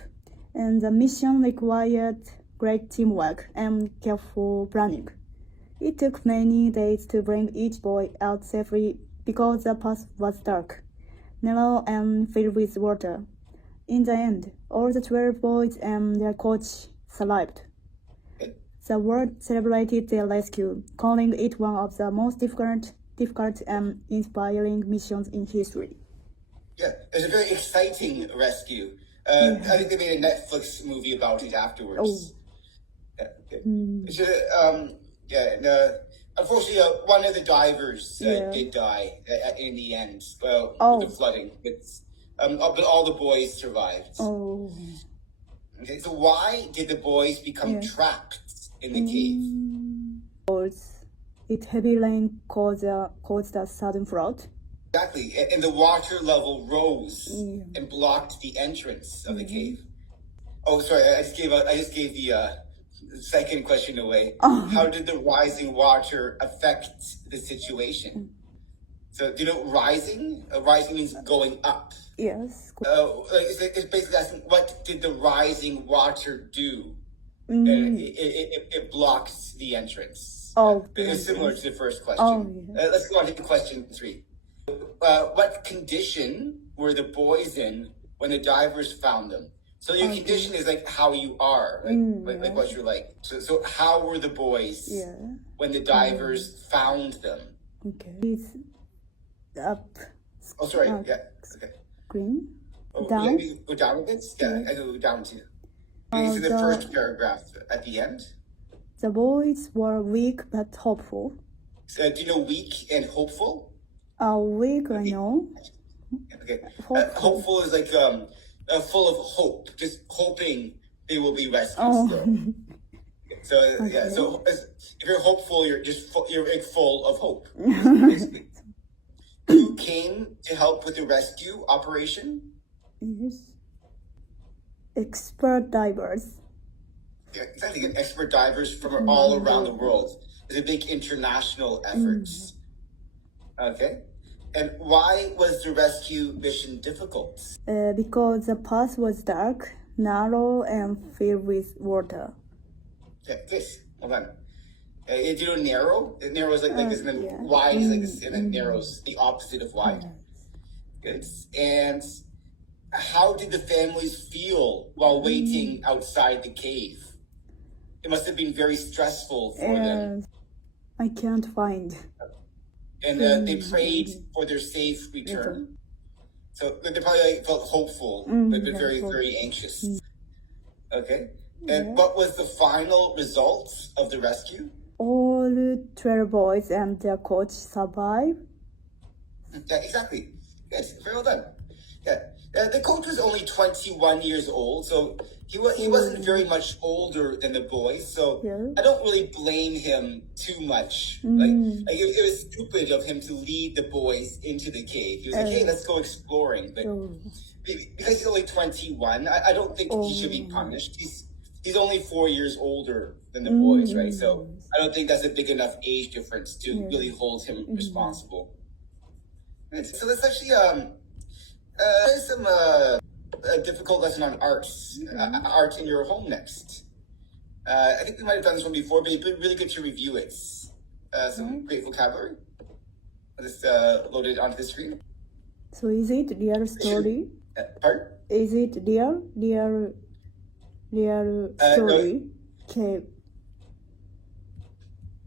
and the mission required great teamwork and careful planning. It took many days to bring each boy out safely because the path was dark, narrow and filled with water. In the end, all the 12 boys and their coach survived. The world celebrated their rescue, calling it one of the most difficult and inspiring missions in history. Yeah, it was a very exciting rescue. I think they made a Netflix movie about it afterwards. Yeah, okay. Unfortunately, one of the divers did die in the end with the flooding. But all the boys survived. Okay, so why did the boys become trapped in the cave? It heavy rain caused a sudden flood. Exactly, and the water level rose and blocked the entrance of the cave. Oh, sorry, I just gave the second question away. How did the rising water affect the situation? So, do you know rising? Rising means going up. Yes. It's basically asking, what did the rising water do? It blocked the entrance. It's similar to the first question. Let's go on to question 3. What condition were the boys in when the divers found them? So your condition is like how you are, like what you're like. So how were the boys when the divers found them? Okay. It's up. Oh, sorry. Okay. Green. Down. Let me go down a bit. Yeah, I go down too. You see the first paragraph at the end. The boys were weak but hopeful. So, do you know weak and hopeful? Weak, I know. Okay. Hopeful is like full of hope, just hoping they will be rescued still. So so if you're hopeful, you're full of hope. Basically. Who came to help with the rescue operation? Yes. Expert divers. Yeah, exactly. Expert divers from all around the world. It's a big international effort. Okay. And why was the rescue mission difficult? Because the path was dark, narrow, and filled with water. Yeah, this. Hold on. Do you know narrow? Narrow is like this, and then wide is like this, and then narrow's the opposite of wide. Good. And how did the families feel while waiting outside the cave? It must have been very stressful for them. I can't find. And they prayed for their safe return. So they probably felt hopeful, but very, very anxious. Okay. And what was the final result of the rescue? All 12 boys and their coach survived. Yeah, exactly. Yes, very well done. Yeah. The coach was only 21 years old, so he wasn't very much older than the boys, so I don't really blame him too much. It was stupid of him to lead the boys into the cave. He was like, hey, let's go exploring. But because he's only 21, I don't think he should be punished. He's only 4 years older than the boys, right? So I don't think that's a big enough age difference to really hold him responsible. Right, so let's actually some difficult lesson on arts. Art in your home next. I think we might have done this one before, but it'd be really good to review it. Some great vocabulary. I'll just load it onto the screen. So is it real story? Pardon? Is it real story? Okay.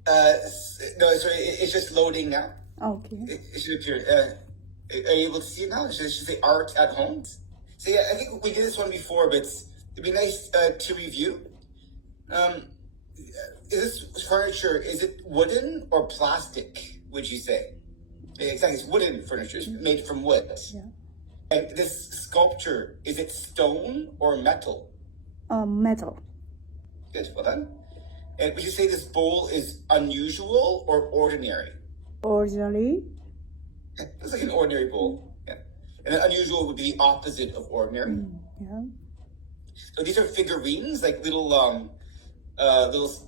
No, sorry, it's just loading now. Okay. It should appear. Are you able to see it now? It should say art at home. So yeah, I think we did this one before, but it'd be nice to review. Is this furniture, is it wooden or plastic, would you say? Exactly, it's wooden furniture. It's made from wood. Yeah. And this sculpture, is it stone or metal? Metal. Good, well done. And would you say this bowl is unusual or ordinary? Ordinary. It's like an ordinary bowl. Yeah. And unusual would be the opposite of ordinary. Yeah. So these are figurines, like little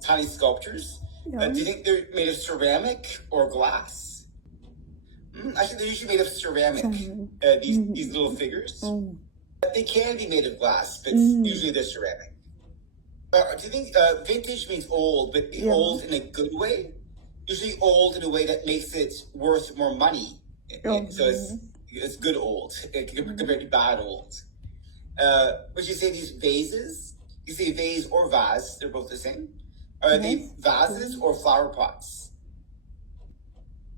tiny sculptures. Yeah. Do you think they're made of ceramic or glass? Actually, they're usually made of ceramic. These little figures. They can be made of glass, but usually they're ceramic. Do you think vintage means old, but old in a good way? Usually old in a way that makes it worth more money. So it's good old compared to bad old. Would you say these vases? You say vase or vase, they're both the same. Are Yes. they vases or flower pots?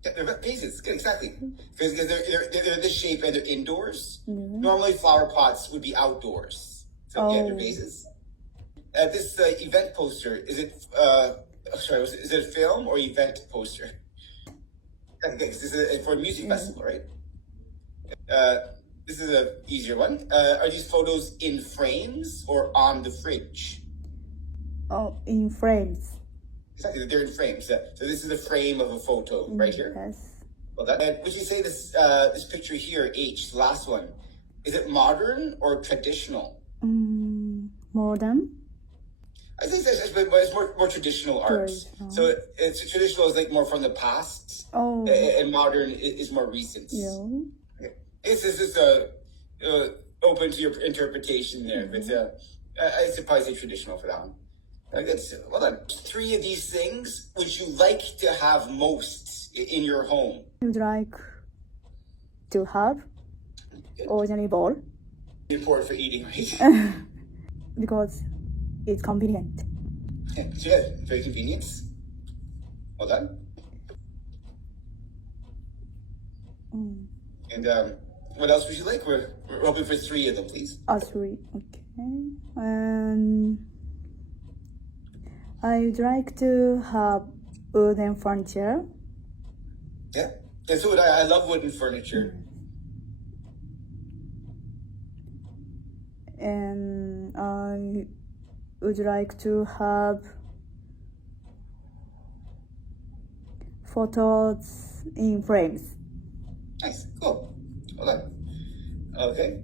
Yeah, they're vases. Good, exactly. Because they're this shape and they're indoors. Normally, flower pots would be outdoors. So yeah, they're vases. This event poster, is it? Is it a film or event poster? Okay, this is for a music festival, right? This is an easier one. Are these photos in frames or on the fridge? Oh, in frames. Exactly, they're in frames. So this is a frame of a photo right here. Yes. Well, would you say this this picture here, H, the last one, is it modern or traditional? Modern. I think it's more traditional art. So it's traditional is like more from the past, and modern is more recent. Yeah. Okay. This is just open to your interpretation there, but I suppose say traditional for that one. Good. Well done. 3 of these things would you like to have most in your home? Would like to have ordinary bowl Important for eating, right? because it's convenient. Good. Very convenient. Well done. And what else would you like? We're hoping for 3 of them, please. 3. Okay. I'd like to have wooden furniture. Yeah. That's what I love wooden furniture. And I would like to have photos in frames. Nice. Cool. Well done. Okay.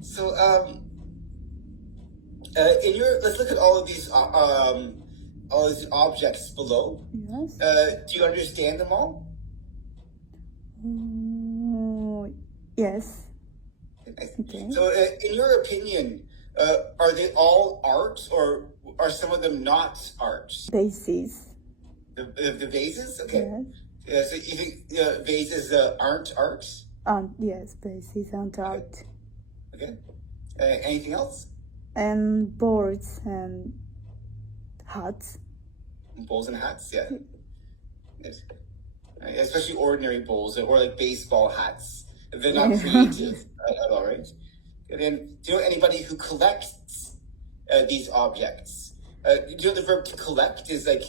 So let's look at all of these objects below. Yes. Do you understand them all? Yes. Nice. Okay. So, in your opinion, are they all art, or are some of them not art? Vases. The vases? Okay. Yes. So you think vases aren't art? Yes, vases and art. Okay. Anything else? And boards and hats. Bowls and hats, yeah. Yes. Especially ordinary bowls or like baseball hats. They're not creative at all, right? And then, do you know anybody who collects these objects? Do you know the verb to collect is like,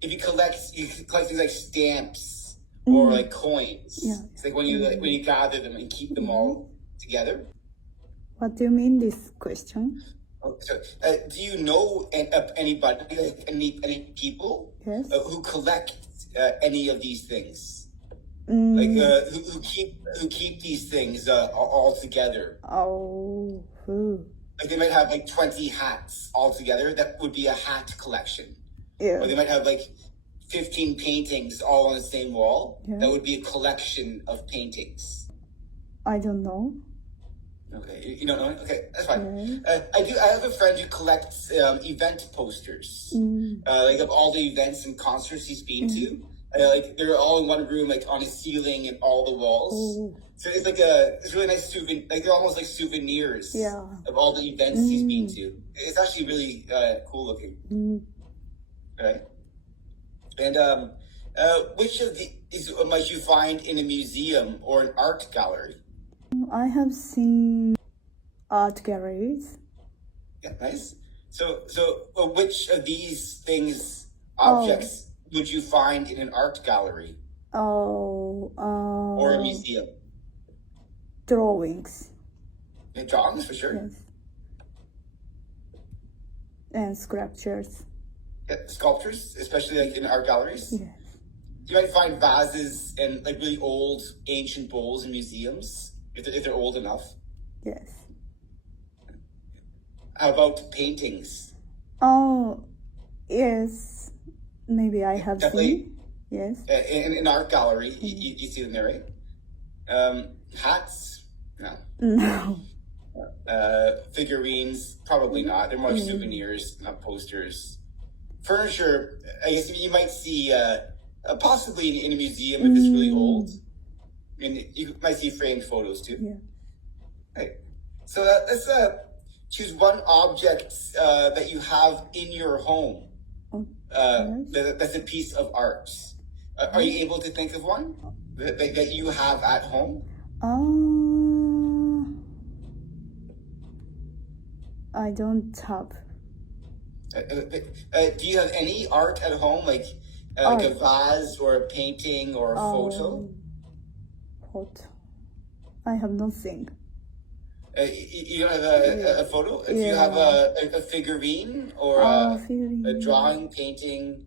if you collect things like stamps or like coins. Yeah. It's like when you gather them and keep them all together. What do you mean this question? Oh, so, do you know anybody, any people Yes. who collect any of these things? Mm. Like who keep these things all together? Oh. Like they might have like 20 hats all together. That would be a hat collection. Yeah. Or they might have like 15 paintings all on the same wall. Yeah. That would be a collection of paintings. I don't know. Okay, you don't know? Okay, that's fine. Yeah. I have a friend who collects event posters, like of all the events and concerts he's been to. Like they're all in one room, like on a ceiling and all the walls. Oh. So it's like it's really nice souvenir. Like they're almost like souvenirs of all the events he's been to. It's actually really cool looking. Right. And which of these might you find in a museum or an art gallery? I have seen art galleries. Yeah, nice. So which of these things, objects, would you find in an art gallery or a museum? Drawings. Yeah, drawings for sure. Yes. And sculptures. Yeah, sculptures, especially like in art galleries. Yes. You might find vases and like really old ancient bowls in museums if they're old enough. Yes. How about paintings? Oh, yes. Maybe I have Definitely. seen. Yes. In an art gallery, you see them there, right? Hats? No. No. Figurines? Probably not. They're more souvenirs, not posters. Furniture, I guess you might see possibly in a museum if it's really old. I mean, you might see framed photos too. Yeah. Right. So let's choose one object that you have in your home. that's a piece of art. Are you able to think of one that you have at home? I don't have. Do you have any art at home, like a vase or a painting or a photo? Photo. I have nothing. You don't have a photo? Do you have a figurine or a drawing, painting,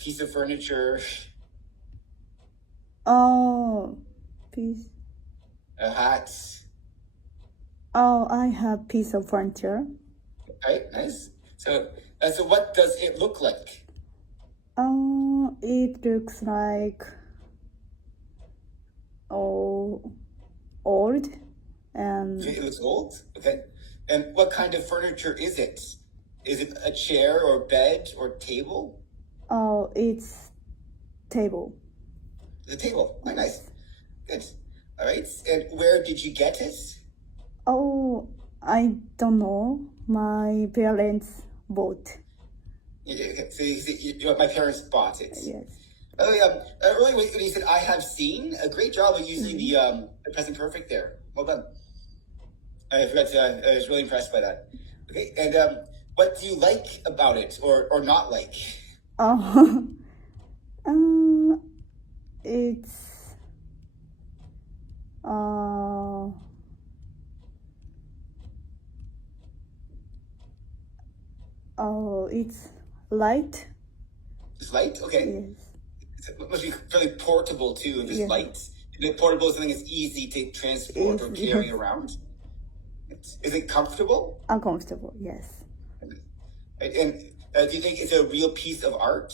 piece of furniture? Piece. A hat? I have piece of furniture. Okay, nice. So what does it look like? It looks like old and It looks old? Okay. And what kind of furniture is it? Is it a chair or bed or table? it's table. The table. Oh, nice. Good. All right. And where did you get it? I don't know. My parents bought. So my parents bought it. Yes. Earlier when you said "I have seen," a great job of using the present perfect there. Well done. I forgot to. I was really impressed by that. Okay, and what do you like about it, or not like? It's it's light. It's light. Okay. Yes. It must be fairly portable too. If it's light, portable is something that's easy to transport or carry around. Is it comfortable? Uncomfortable. Yes. And do you think it's a real piece of art?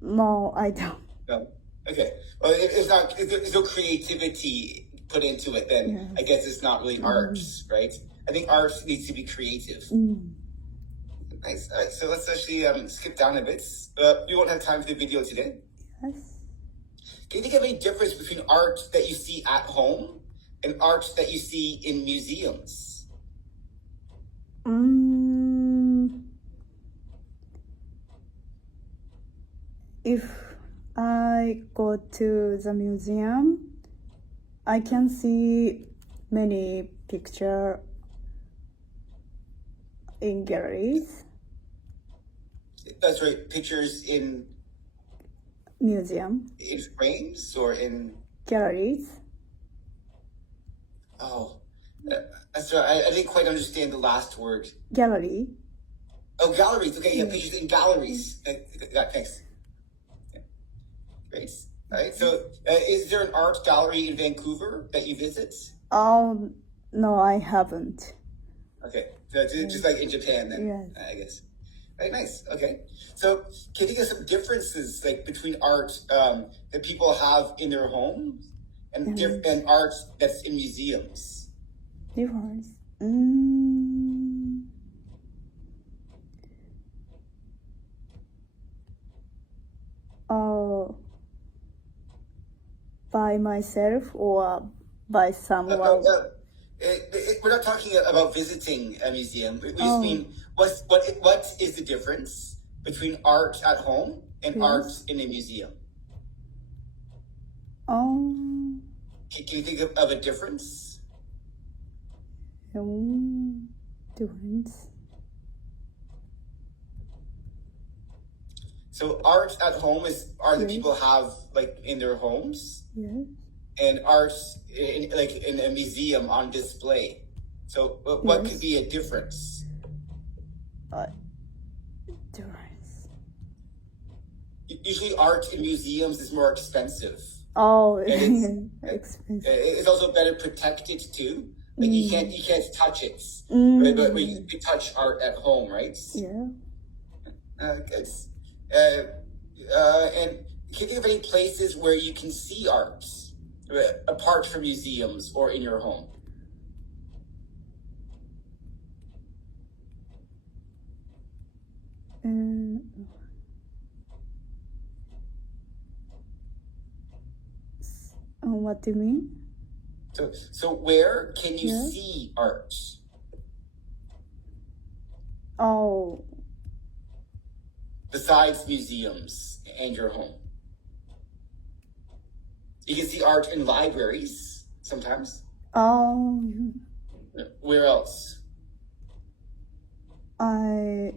No, I don't. No. Okay. Well, it's not. There's no creativity put into it. Then I guess it's not really art, right? I think art needs to be creative. Nice. All right. So let's actually skip down a bit. We won't have time for the video today. Yes. Can you think of any difference between art that you see at home and art that you see in museums? If I go to the museum, I can see many pictures in galleries. That's right. Pictures in Museum. In frames or in galleries. Oh, that's right. I didn't quite understand the last word. Gallery. Oh, galleries. Okay, yeah, pictures in galleries. Thanks. Yeah. Great. All right. So, is there an art gallery in Vancouver that you visit? No, I haven't. Okay, so just like in Japan, then. I guess. Right, nice. Okay. So, can you think of some differences like between art that people have in their homes and art that's in museums? Difference. By myself or by someone? We're not talking about visiting a museum. We just mean what is the difference between art at home and art in a museum? Can you think of a difference? Difference. So art at home is art that people have like in their homes. Yes. And art in a museum on display. So what could be a difference? Difference. Usually art in museums is more expensive. Expensive. It's also better protected too. Like you can't touch it. Right? But you can touch art at home, right? Yeah. And can you think of any places where you can see art apart from museums or in your home? What do you mean? So where can you see art? Oh, besides museums and your home? You can see art in libraries sometimes. oh, Where else? I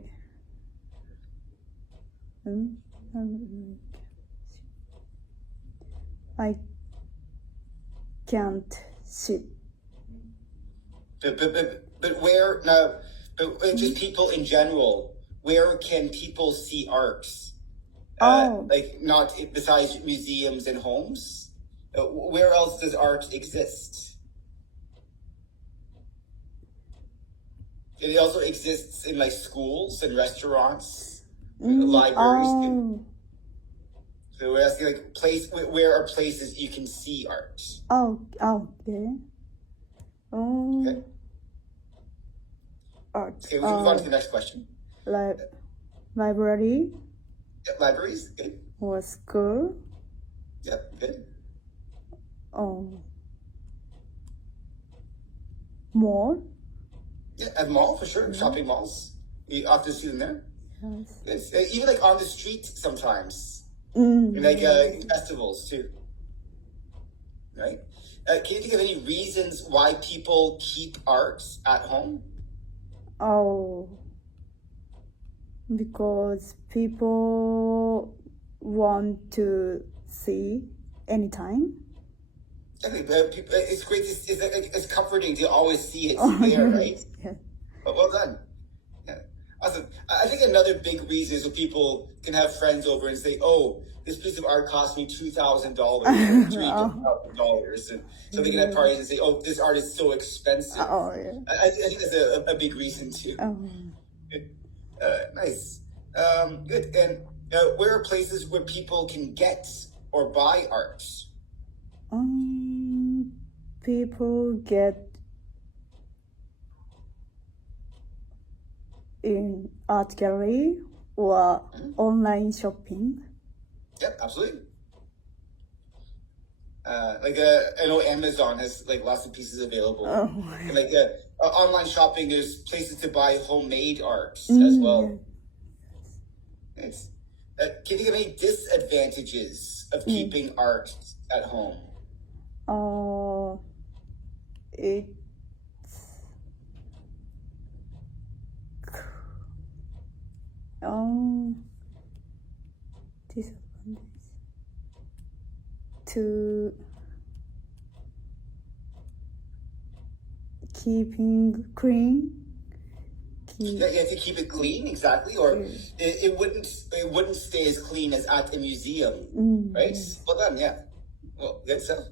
can't see. But where now? But just people in general. Where can people see art? Like not besides museums and homes. Where else does art exist? It also exists in like schools and restaurants, libraries. Oh, So we're asking like where are places you can see art? okay. Oh, Okay. art. Okay, we can move on to the next question. Library Yeah, libraries, good. or school. Yep, good. Oh, mall. Yeah, at mall for sure. Shopping malls, you often see them there. Yes. It's, even like on the street sometimes, Mm. and like festivals too. Right? Can you think of any reasons why people keep art at home? Oh, because people want to see anytime. Okay, but it's great. It's comforting to always see it there, right? Yeah. Well done. Yeah. Awesome. I think another big reason is when people can have friends over and say, "Oh, this piece of art cost me $2,000 or $3,000," and so they can have parties and say, "Oh, this art is so expensive." Oh, yeah. I think that's a big reason too. Oh. Good. Nice. Good. And where are places where people can get or buy art? People get in art gallery or online shopping. Yep, absolutely. I know Amazon has like lots of pieces available. And, like online shopping, there's places to buy homemade art as well. Nice. Can you think of any disadvantages of keeping art at home? It's disadvantage to keeping clean. Yeah, you have to keep it clean, exactly, or it wouldn't stay as clean as at a museum, right? Well done, yeah. Well, good stuff.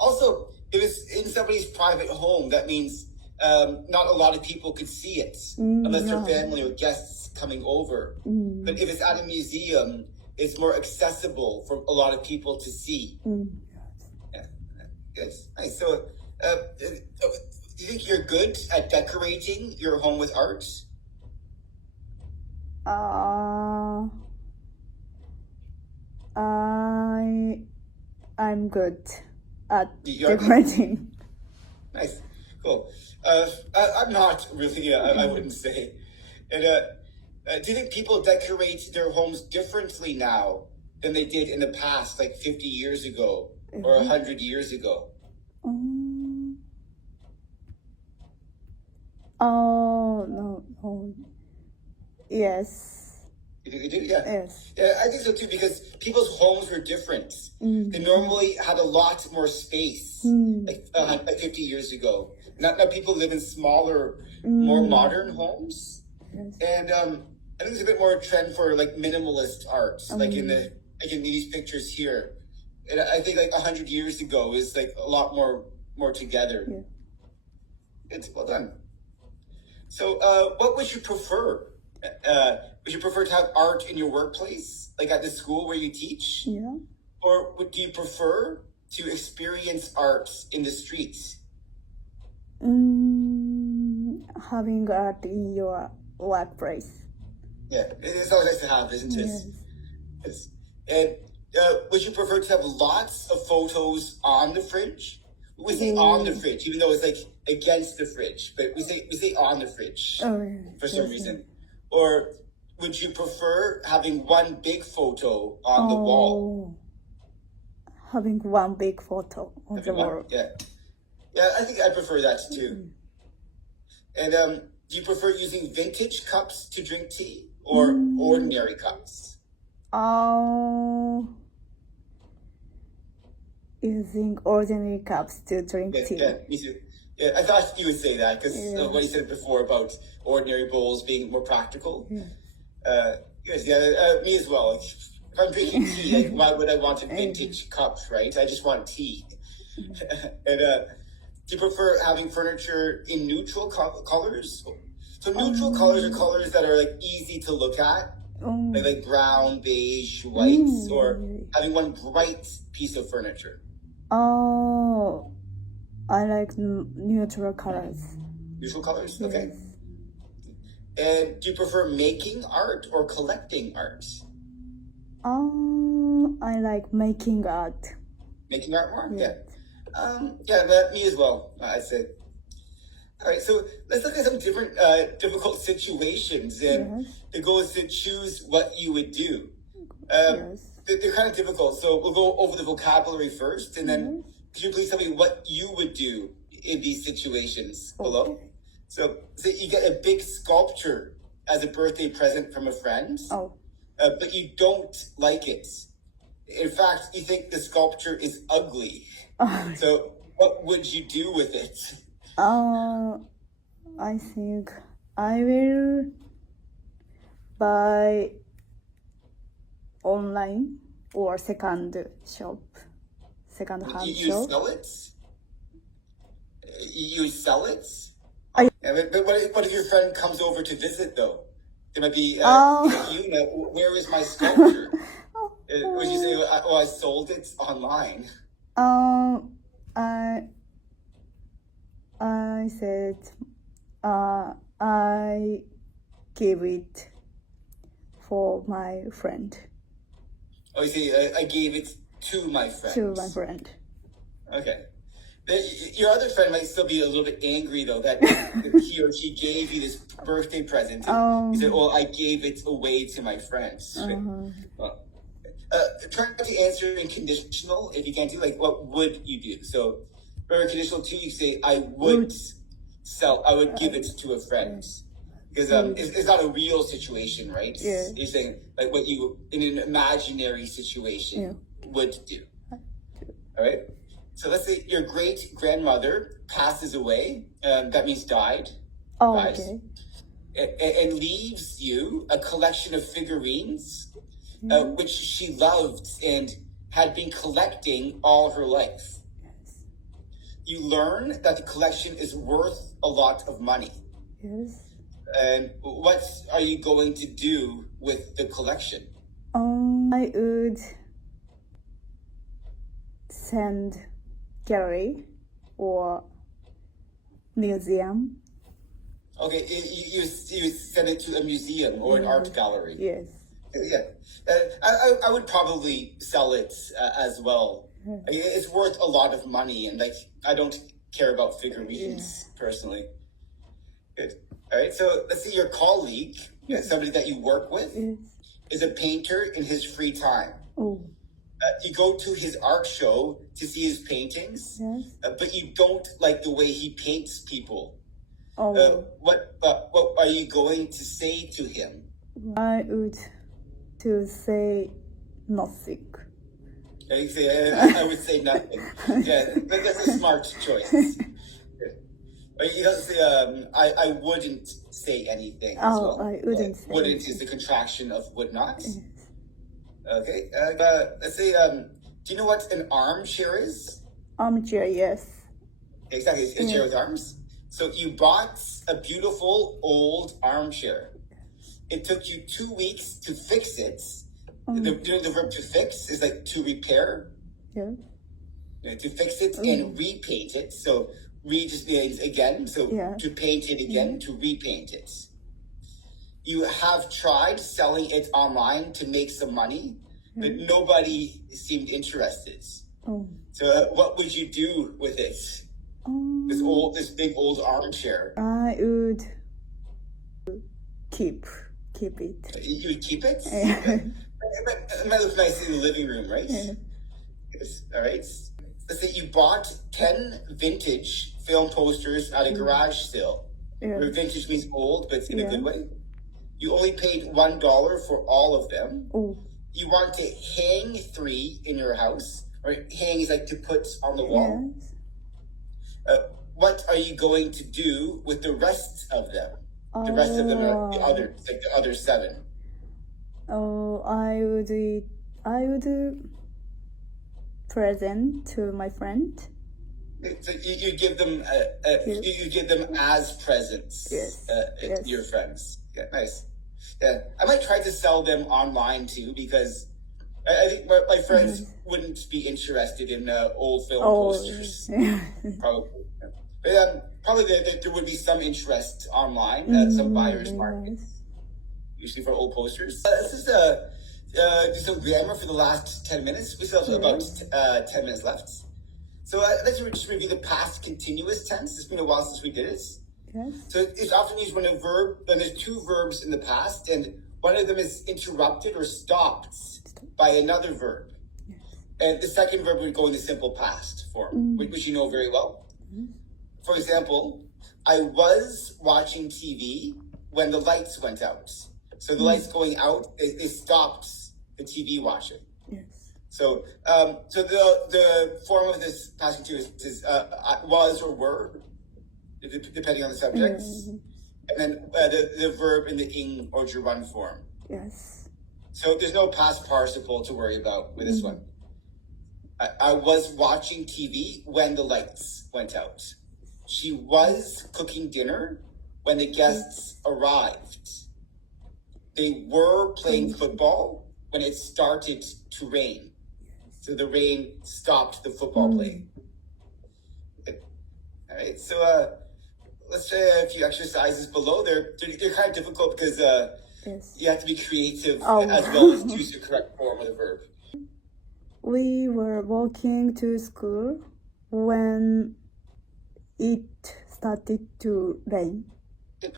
Also, if it's in somebody's private home, that means not a lot of people could see it unless their family or guests coming over. But if it's at a museum, it's more accessible for a lot of people to see. Yeah, good, nice. So, do you think you're good at decorating your home with art? I'm good at decorating. Nice, cool. I'm not really. I wouldn't say. And do you think people decorate their homes differently now than they did in the past, like 50 years ago or 100 years ago? Oh, no. Yes. You do? Yeah. Yes. Yeah, I think so too, because people's homes were different. They normally had a lot more space, like 50 years ago. Now people live in smaller, more modern homes. Yes. And I think there's a bit more a trend for like minimalist art, like in these pictures here. And I think like 100 years ago is like a lot more together. Yeah. It's well done. So, what would you prefer? Would you prefer to have art in your workplace, like at the school where you teach? Yeah. Or do you prefer to experience art in the streets? Having art in your workplace. Yeah, it's always nice to have, isn't it? Yes. And would you prefer to have lots of photos on the fridge? We say on the fridge, even though it's like against the fridge, but we say on the fridge for some reason. Or would you prefer having one big photo on the wall? Having one big photo on the Having one? wall. Yeah. Yeah, I think I prefer that too. And do you prefer using vintage cups to drink tea or ordinary cups? Using ordinary cups to drink tea. Yeah, me too. Yeah, I thought you would say that because what you said before about ordinary bowls being more practical. Yes, me as well. If I'm drinking tea, like, why would I want a vintage cup, right? I just want tea. And do you prefer having furniture in neutral colors? So neutral colors are colors that are like easy to look at, like brown, beige, whites, or having one bright piece of furniture. I like neutral colors. Neutral colors? Yes. Okay. And do you prefer making art or collecting art? I like making art. Making art more? Yeah. Me as well, I'd say. All right, so let's look at some different difficult situations. And the goal is to choose what you would do. They're kind of difficult, so we'll go over the vocabulary first, and then could you please tell me what you would do in these situations below? So you get a big sculpture as a birthday present from a friend, but you don't like it. In fact, you think the sculpture is ugly. So what would you do with it? I think I will buy online or second-hand shop. You sell it? You sell it? But what if your friend comes over to visit, though? There might be, where is my sculpture? Would you say, I sold it online? I said, I gave it for my friend. Oh, you say, I gave it to my friend. To my friend. Okay. Your other friend might still be a little bit angry, though, that he or she gave you this birthday present. And he said, I gave it away to my friends. Well, try to answer in conditional if you can't do, like, what would you do? So, for conditional 2, you say, I would give it to a friend. Because it's not a real situation, right? Yeah. You're saying, like, what you, in an imaginary situation, would do. All right? So let's say your great-grandmother passes away, that means died. Okay. And leaves you a collection of figurines, which she loved and had been collecting all her life. You learn that the collection is worth a lot of money. Yes. And what are you going to do with the collection? I would send gallery or museum. Okay, you send it to a museum or an art gallery. Yes. Yeah, I would probably sell it as well. It's worth a lot of money, and like I don't care about figurines personally. Good. All right, so let's see, your colleague, somebody that you work with, is a painter in his free time. You go to his art show to see his paintings, but you don't like the way he paints people. What are you going to say to him? I would to say nothing. You say, I would say nothing. Yeah, that's a smart choice. You don't say, I wouldn't say anything. As well. I wouldn't say Wouldn't anything. is the contraction of would not. Okay, let's say, do you know what an armchair is? Armchair, yes. Exactly, it's a chair with arms. So you bought a beautiful old armchair. It took you 2 weeks to fix it. The verb to fix is like to repair. Yeah. To fix it and repaint it. So just means again. So to paint it again, to repaint it. You have tried selling it online to make some money, but nobody seemed interested. So what would you do with it? This big old armchair. I would keep keep it. You would keep it? Yeah. It might look nice in the living room, right? Yeah. Yes. All right. Let's say you bought 10 vintage film posters at a garage sale. Yeah. Where vintage means old, but in a Yeah. good way. You only paid $1 for all of them. Oh. You want to hang 3 in your house. Or hang is like to put on the wall. Yes. What are you going to do with the rest of them? The rest of them are the other 7. Oh, I would present to my friend. So you give them you give them as presents. Yes. To your friends. Yeah, nice. Yeah, I might try to sell them online too, because I think my friends wouldn't be interested in old film posters. Probably. But probably there would be some interest online, some buyer's market, usually for old posters. This is just some grammar for the last 10 minutes. We still have about 10 minutes left. So let's just review the past continuous tense. It's been a while since we did it. Yes. So it's often used when a verb, when there's 2 verbs in the past, and one of them is interrupted or stopped by another verb. Yes. And the second verb would go in the simple past form, which you know very well. For example, I was watching TV when the lights went out. So the lights going out, they stopped the TV watching. Yes. So the form of this past continuous is was or were, depending on the subject. And then the verb in the ing or gerund form. Yes. So there's no past participle to worry about with this one. I was watching TV when the lights went out. She was cooking dinner when the guests arrived. They were playing football when it started to rain. So the rain stopped the football playing. All right, so let's try a few exercises below. They're kind of difficult because you have to be creative as well as choose the correct form of the verb. We were walking to school when it started to rain.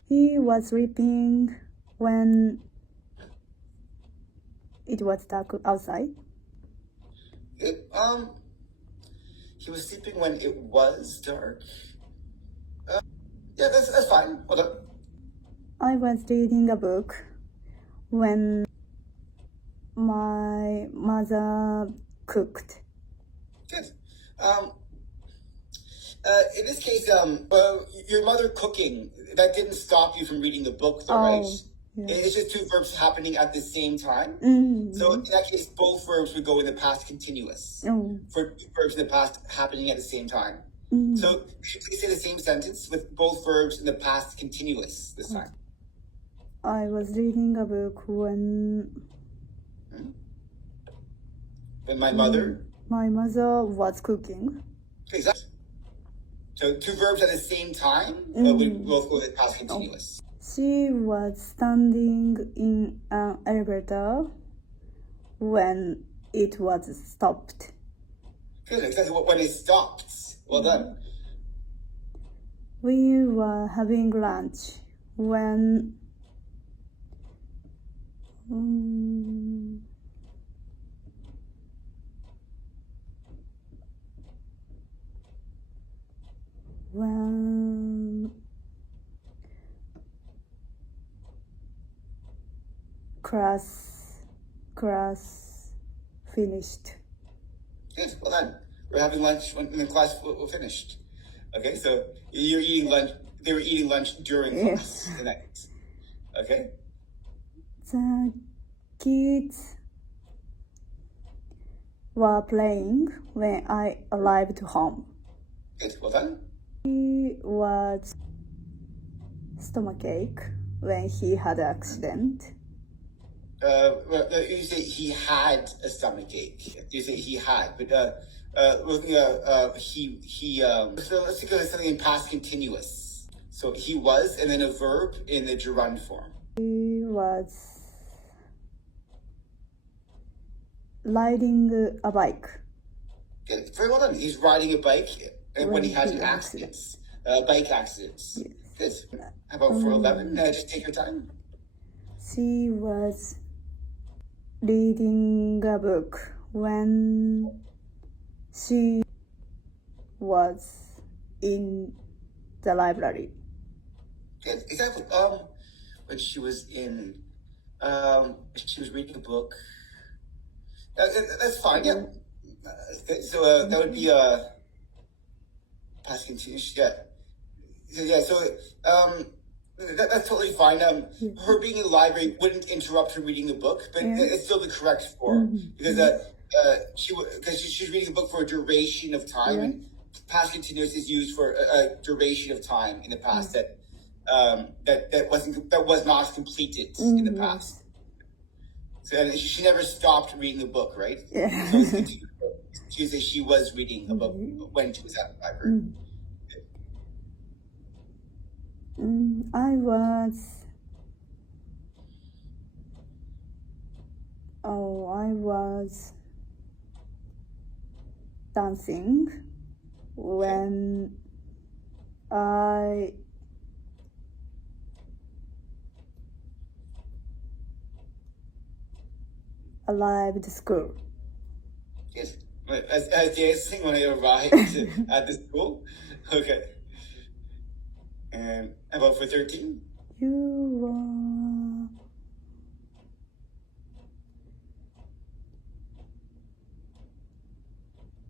He was sleeping when it was dark outside. He was sleeping when it was dark. Yeah, that's fine. Hold on. I was reading a book when my mother cooked. Good. In this case, your mother cooking, that didn't stop you from reading the book, though, right? Yeah. It's just 2 verbs happening at the same time. So in that case, both verbs would go in the past continuous. For 2 verbs in the past happening at the same time. So could you say the same sentence with both verbs in the past continuous this time? I was reading a book when my mother was cooking. Exactly. So 2 verbs at the same time would both go in the past continuous. She was standing in an elevator when it was stopped. Good, exactly. When it stopped. Well done. We were having lunch when class finished. Good, well done. We're having lunch when the class was finished. Okay, so you're eating lunch. They were eating lunch during class tonight. Okay. The kids were playing when I arrived home. Good, well done. He was stomachache when he had an accident. You say he had a stomachache. You say he had, but so let's go to something in past continuous. So he was, and then a verb in the gerund form. He was riding a bike. Good. Very well done. He's riding a bike when he had an accident. Bike accident. Good. How about for 11? Just take your time. She was reading a book when she was in the library. Yeah, exactly. When she was reading a book. That's fine. Yeah. So that would be past continuous. Yeah. That's totally fine. Her being in the library wouldn't interrupt her reading the book, but it's still the correct form because she's reading the book for a duration of time. And past continuous is used for a duration of time in the past that was not completed in the past. So she never stopped reading the book, right? Yeah. So she was reading a book when she was at the library. I was dancing when I arrived at school. Yes. As dancing when I arrived at the school? Okay. And about for 13?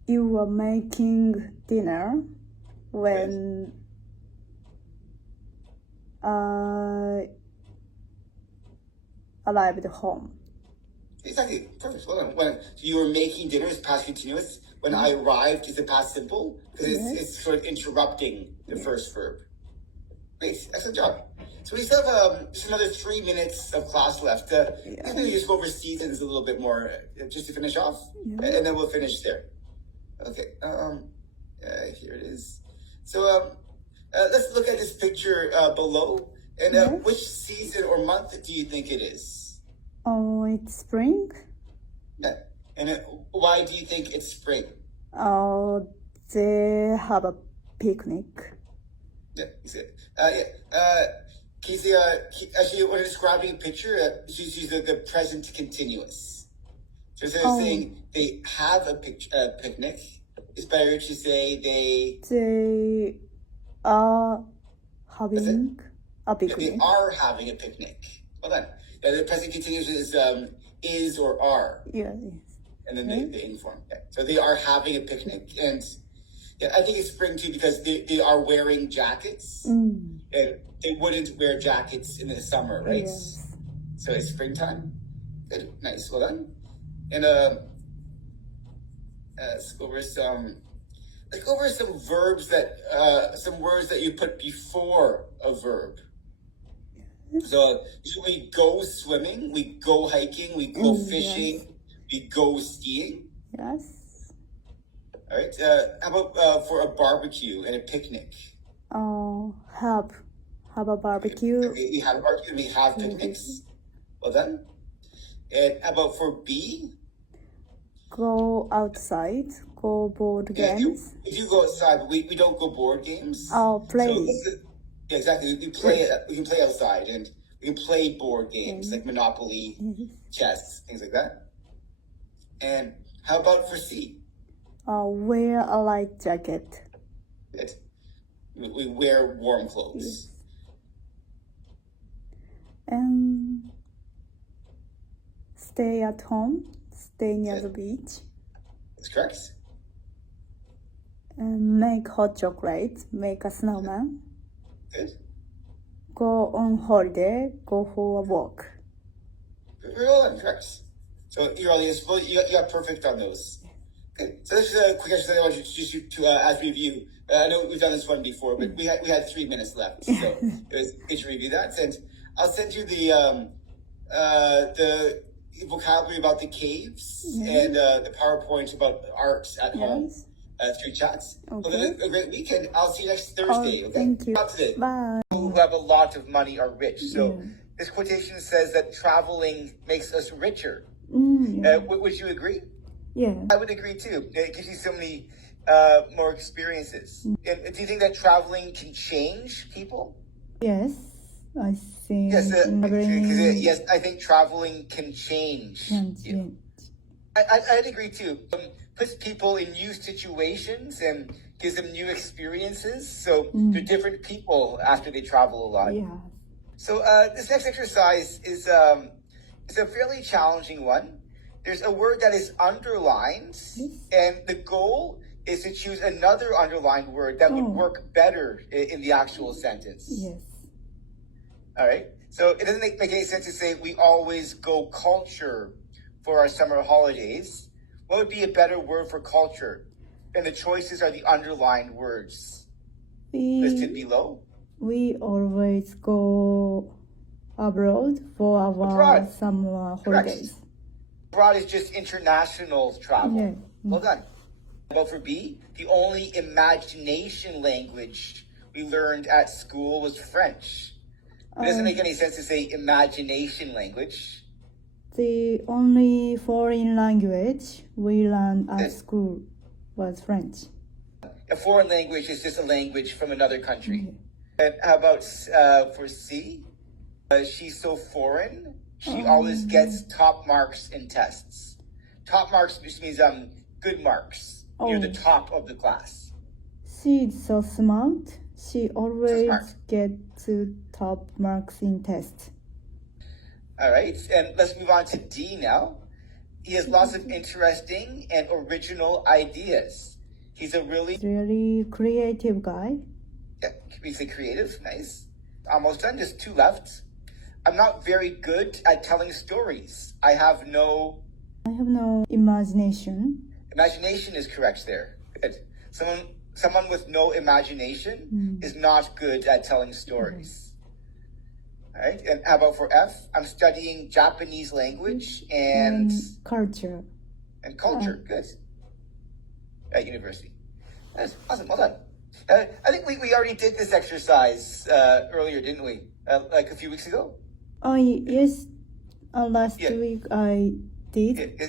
You were making dinner when I arrived home. Exactly. Perfect. Well done. When you were making dinner is past continuous. When I arrived is the past simple because it's sort of interrupting the first verb. Great. Excellent job. So we still have just another 3 minutes of class left. Maybe just go over seasons a little bit more just to finish off, and then we'll finish there. Okay. Here it is. So let's look at this picture below. And which season or month do you think it is? Oh, it's spring. Yeah. And why do you think it's spring? Oh, they have a picnic. Yeah, you said. Can you see, actually, when describing a picture, she's using the present continuous. So instead of saying they have a picnic, it's better to say they are having a picnic. They are having a picnic. Well done. The present continuous is or are. Yes. And then the inform. Yeah. So they are having a picnic. And yeah, I think it's spring too because they are wearing jackets. And they wouldn't wear jackets in the summer, right? Yes. So it's springtime. Good. Nice. Well done. And let's go over some verbs some words that you put before a verb. So we go swimming, we go hiking, we go fishing, we go skiing. Yes. All right. How about for a barbecue and a picnic? Have a barbecue. Okay, we have a barbecue. We have picnics. Well done. And how about for B? Go outside. Go board games. If you go outside, but we don't go board games. Play. So yeah, exactly. We play. We can play outside, and we can play board games like Monopoly, chess, things like that. And how about for C? Wear a light jacket. Good. We wear warm clothes. Yes. And stay at home. Stay near the beach. That's correct. And make hot chocolate. Make a snowman. Good. Go on holiday. Go for a walk. Very well done. Correct. So you got perfect on those. Okay. So this is a quick exercise I want you to as review. I know we've done this one before, but we had 3 minutes left, so it was good to review that. And I'll send you the vocabulary about the caves and the PowerPoint about art at home through chats. Okay. Well, a great weekend. I'll see you next Thursday. Okay. Thank you. Not today. Bye. Who have a lot of money are rich. So this quotation says that traveling makes us richer. Would you agree? Yeah. I would agree too. It gives you so many more experiences. And do you think that traveling can change people? Yes. I think Yes, traveling yes, I think traveling can change. can you. change. I'd agree too. Puts people in new situations and gives them new experiences. So they're different people after they travel a lot. Yeah. So this next exercise is a fairly challenging one. There's a word that is underlined, and the goal is to choose another underlined word that would work better in the actual sentence. Yes. All right. So it doesn't make any sense to say we always go culture for our summer holidays. What would be a better word for culture? And the choices are the underlined words listed below. We always go abroad for our Abroad. summer Correct. holidays. Abroad is just international travel. Yeah. Well done. About for B, the only imagination language we learned at school was French. It doesn't make any sense to say imagination language. The only foreign language we learned at school was French. A foreign language is just a language from another country. And how about for C? She's so foreign, she always gets top marks in tests. Top marks just means good marks, near the top of the class. She's so smart. She always smart. gets top marks in tests. All right, and let's move on to D now. He has lots of interesting and original ideas. He's a Really creative guy. yeah, we say creative, nice. Almost done, just two left. I'm not very good at telling stories. I have no I have no imagination. imagination is correct there. Good. Someone with no imagination is not good at telling stories. All right, and how about for F? I'm studying Japanese language and Culture. culture. Good. At university. That's awesome. Well done. I think we already did this exercise earlier, didn't we? Like a few weeks ago? Oh, yes. Last week I did.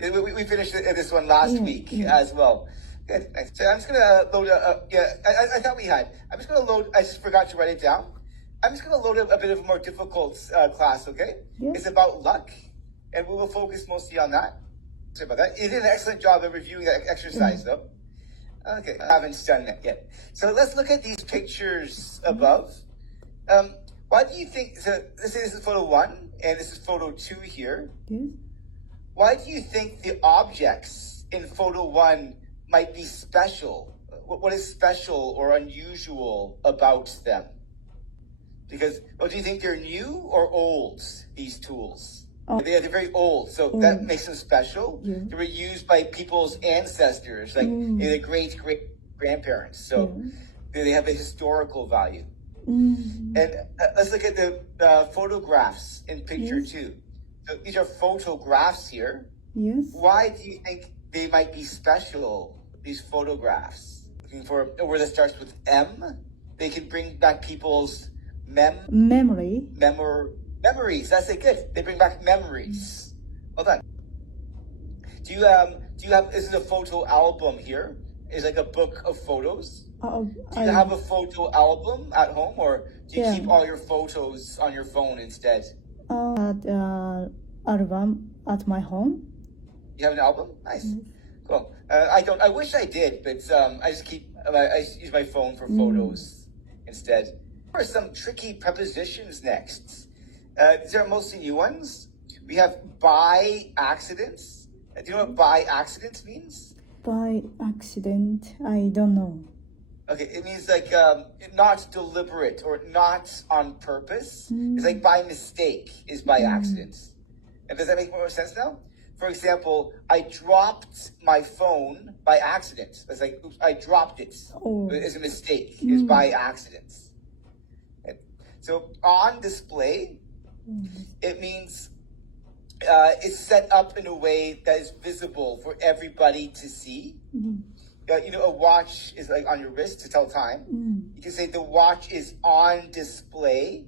Yeah, we finished this one last week as well. Good. Nice. So I'm just going to load I thought we had. I'm just going to load, I just forgot to write it down. I'm just going to load a bit of a more difficult class, okay? Yes. It's about luck, and we will focus mostly on that. Sorry about that. You did an excellent job of reviewing that exercise, though. Okay, I haven't done that yet. So let's look at these pictures above. Why do you think, so let's say this is photo 1, and this is photo 2 here. Yes. Why do you think the objects in photo 1 might be special? What is special or unusual about them? Because, do you think they're new or old, these tools? They're very old, so that makes them special. Yeah. They were used by people's ancestors, like their great-great-grandparents. So they have a historical value. And let's look at the photographs in picture 2. So these are photographs here. Yes. Why do you think they might be special, these photographs? Looking for a word that starts with M. They can bring back people's memories. That's it. Good. They bring back memories. Well done. Do you have? This is a photo album here. It's like a book of photos. Do you have a photo album at home, or do you keep all your photos on your phone instead? Album at my home. You have an album? Nice. Cool. I don't. I wish I did, but I just use my phone for photos instead. Here are some tricky prepositions next. These are mostly new ones. We have by accident. Do you know what by accident means? By accident, I don't know. Okay, it means like not deliberate or not on purpose. It's like by mistake is by accident. And does that make more sense now? For example, I dropped my phone by accident. It's like, oops, I dropped it. It's a mistake. It's by accident. So on display, it means it's set up in a way that is visible for everybody to see. You know, a watch is like on your wrist to tell time. You can say the watch is on display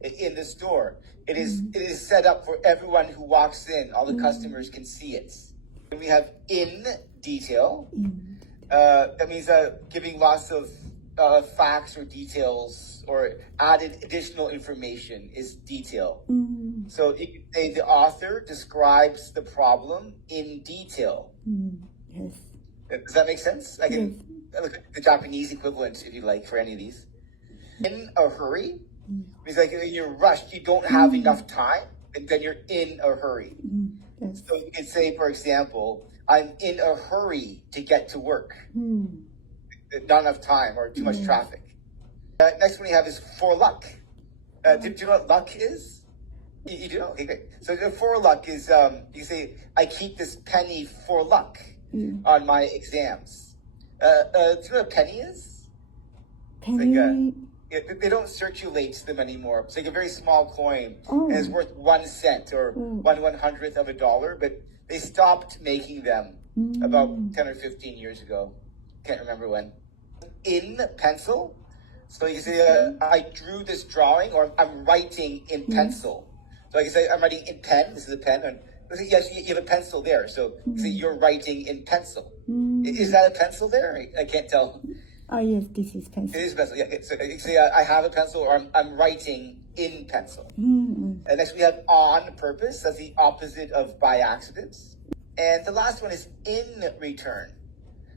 in the store. It is set up for everyone who walks in. All the customers can see it. And we have in detail. That means giving lots of facts or details or added additional information is detail. So you could say the author describes the problem in detail. Yes. Does that make sense? I can look at the Japanese equivalent, if you like, for any of these. In a hurry means like you're rushed, you don't have enough time, and then you're in a hurry. Yes. So you could say, for example, I'm in a hurry to get to work. Not enough time or too much traffic. Next one we have is for luck. Do you know what luck is? You do? Okay, great. So for luck is, you say, I keep this penny for luck on my exams. Do you know what a penny is? Penny. They don't circulate them anymore. It's like a very small coin, and it's worth 1 cent or 1/100th of a dollar, but they stopped making them about 10 or 15 years ago. Can't remember when. In pencil. So you can say, I drew this drawing, or I'm writing in pencil. So I can say, I'm writing in pen. This is a pen. And yes, you have a pencil there. So you say, you're writing in pencil. Is that a pencil there? I can't tell. Oh, yes, this is pencil. It is pencil, yeah. So you say, I have a pencil, or I'm writing in pencil. And next we have on purpose. That's the opposite of by accident. And the last one is in return.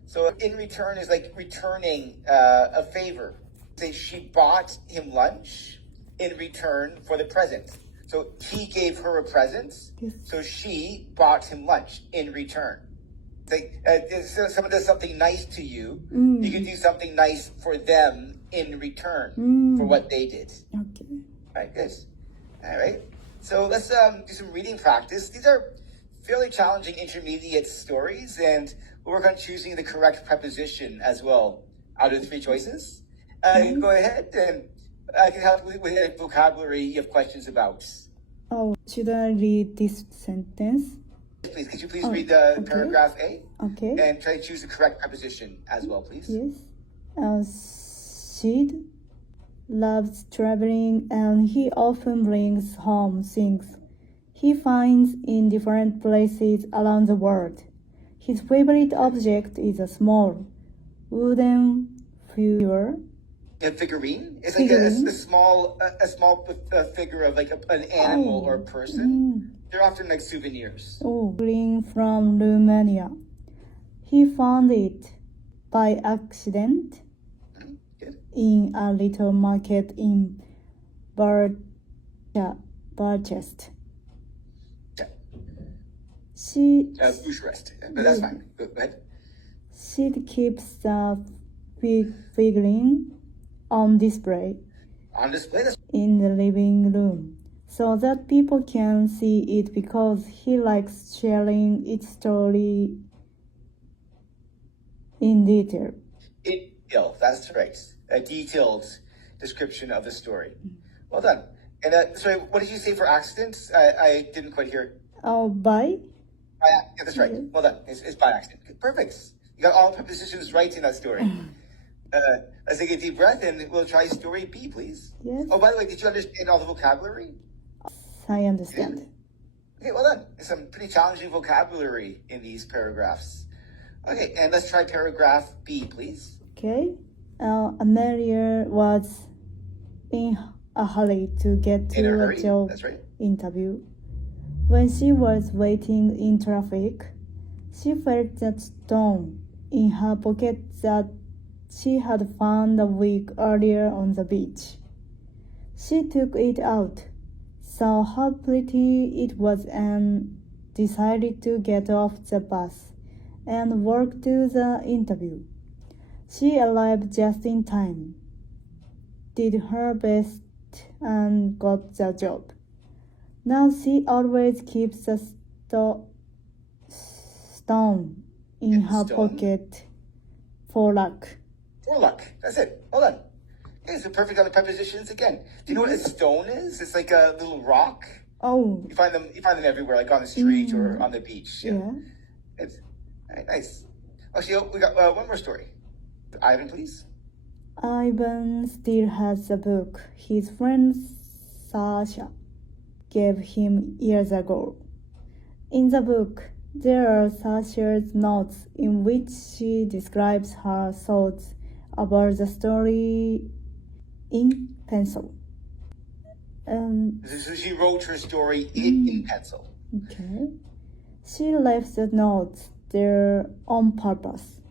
So in return is like returning a favor. Say she bought him lunch in return for the present. So he gave her a present, so she bought him lunch in return. It's like if someone does something nice to you, you can do something nice for them in return for what they did. Okay. All right, good. All right. So let's do some reading practice. These are fairly challenging intermediate stories, and we'll work on choosing the correct preposition as well out of the 3 choices. Go ahead, and I can help with vocabulary you have questions about. Oh, should I read this sentence? Please, could you please read the paragraph A? Okay. And try to choose the correct preposition as well, please. Yes. Sid loves traveling, and he often brings home things he finds in different places around the world. His favorite object is a small wooden figure. A figurine? It's like a small figure of like an animal or a person. They're often like souvenirs. Bring from Romania. He found it by accident in a little market in Barchester. Bucharest. But that's fine. Go ahead. She keeps the figurine on display. On display? In the living room, so that people can see it because he likes sharing its story in detail. In detail, that's right. A detailed description of the story. Well done. And sorry, what did you say for accidents? I didn't quite hear. By? Yeah, that's right. Well done. It's by accident. Perfect. You got all prepositions right in that story. Let's take a deep breath and we'll try story B, please. Yes. Oh, by the way, did you understand all the vocabulary? I understand. Okay, well done. There's some pretty challenging vocabulary in these paragraphs. Okay, and let's try paragraph B, please. Okay. Amelia was in a hurry to get to a job interview. When she was waiting in traffic, she felt that stone in her pocket that she had found a week earlier on the beach. She took it out, saw how pretty it was, and decided to get off the bus and walk to the interview. She arrived just in time, did her best, and got the job. Now she always keeps a stone in her pocket for luck. For luck. That's it. Well done. Okay, so perfect on the prepositions again. Do you know what a stone is? It's like a little rock. Oh. You find them everywhere, like on the street or on the beach. Yeah. It's all right, nice. Actually, we got one more story. Ivan, please. Ivan still has a book his friend Sasha gave him years ago. In the book, there are Sasha's notes in which she describes her thoughts about the story in pencil. So she wrote her story in pencil. Okay. She left the notes there on purpose.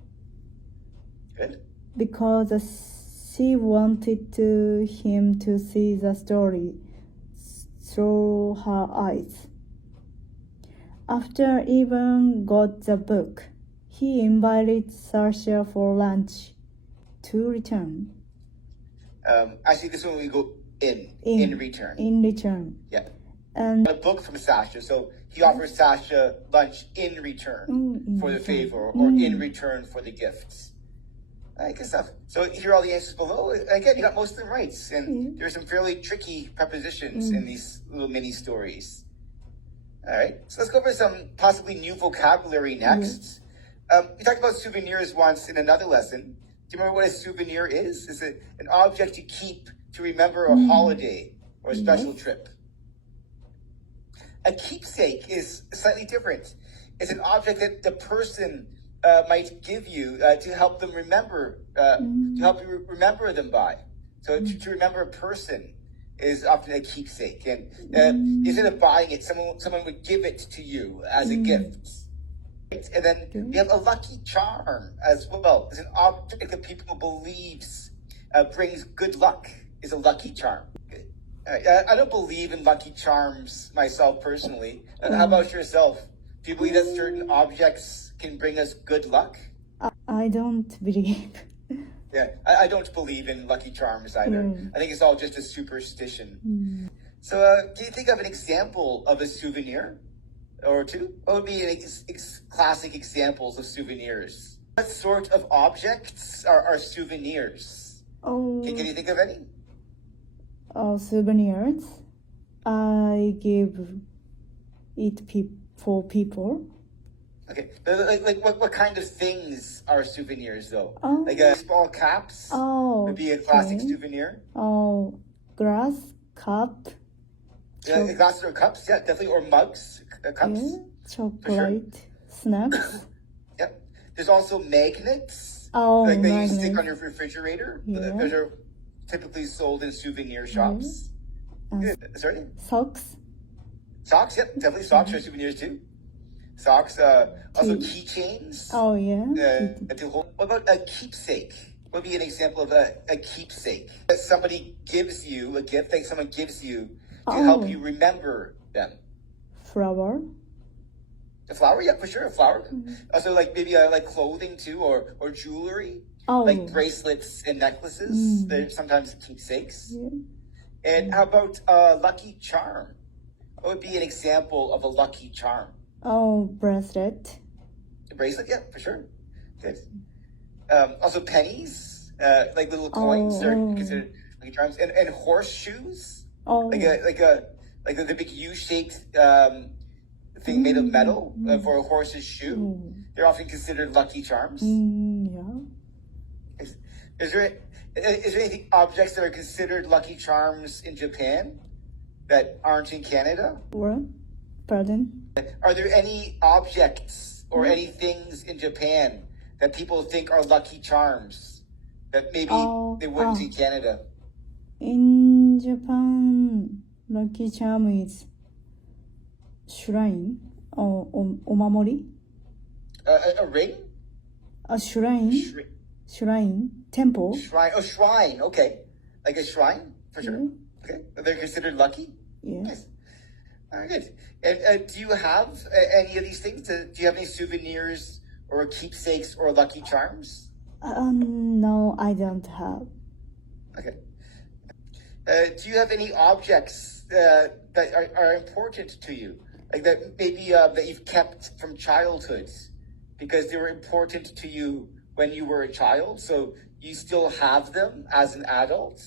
Good. Because she wanted him to see the story through her eyes. After Ivan got the book, he invited Sasha for lunch to return. Actually, this one we go in return. In return. Yeah. And A book from Sasha, so he offers Sasha lunch in return for the favor or in return for the gifts. Good stuff. So here are all the answers below. Again, you got most of them right. And there's some fairly tricky prepositions in these little mini stories. All right. So let's go over some possibly new vocabulary next. We talked about souvenirs once in another lesson. Do you remember what a souvenir is? It's an object you keep to remember a holiday or a special trip. A keepsake is slightly different. It's an object that the person might give you to help them remember, to help you remember them by. So to remember a person is often a keepsake. And instead of buying it, someone would give it to you as a gift. Right? And then we have a lucky charm as well. It's an object that people believes brings good luck. Is a lucky charm. I don't believe in lucky charms myself personally. How about yourself? Do you believe that certain objects can bring us good luck? I don't believe. Yeah, I don't believe in lucky charms either. I think it's all just a superstition. So can you think of an example of a souvenir or two? What would be classic examples of souvenirs? What sort of objects are souvenirs? Can you think of any? Souvenirs. I give it for people. Okay, like what kind of things are souvenirs though? Oh. Like small caps would be a classic souvenir. Glass, cup. Glasses or cups, yeah, definitely, or mugs, cups. Yeah, chocolate, snacks. Yep. There's also magnets. Magnets. That you stick on your refrigerator. Yeah. Those are typically sold in souvenir shops. Sorry? Socks. Socks, yep, definitely socks are souvenirs too. Socks, also keychains. Oh, yeah. What about a keepsake? What would be an example of a keepsake? That somebody gives you a gift, like someone gives you to help you remember them. Flower. A flower, yeah, for sure, a flower. Also, like maybe like clothing too, or jewelry. Oh. Like bracelets and necklaces. They're sometimes keepsakes. Yeah. And how about a lucky charm? What would be an example of a lucky charm? Bracelet. A bracelet, yeah, for sure. Good. Also pennies, like little coins are considered lucky charms, and horseshoes. Like the big U-shaped thing made of metal for a horse's shoe. They're often considered lucky charms. Yeah. Is there any objects that are considered lucky charms in Japan that aren't in Canada? What? Pardon? Are there any objects or any things in Japan that people think are lucky charms that maybe they wouldn't in Canada? In Japan, lucky charm is shrine or omamori. A ring? A shrine. Shrine. Temple. Shrine. Oh, shrine. Okay. Like a shrine, for sure. Okay. They're considered lucky? Yeah. Nice. Very good. And do you have any of these things? Do you have any souvenirs or keepsakes or lucky charms? No, I don't have. Okay. Do you have any objects that are important to you? Like that maybe that you've kept from childhood because they were important to you when you were a child, so you still have them as an adult?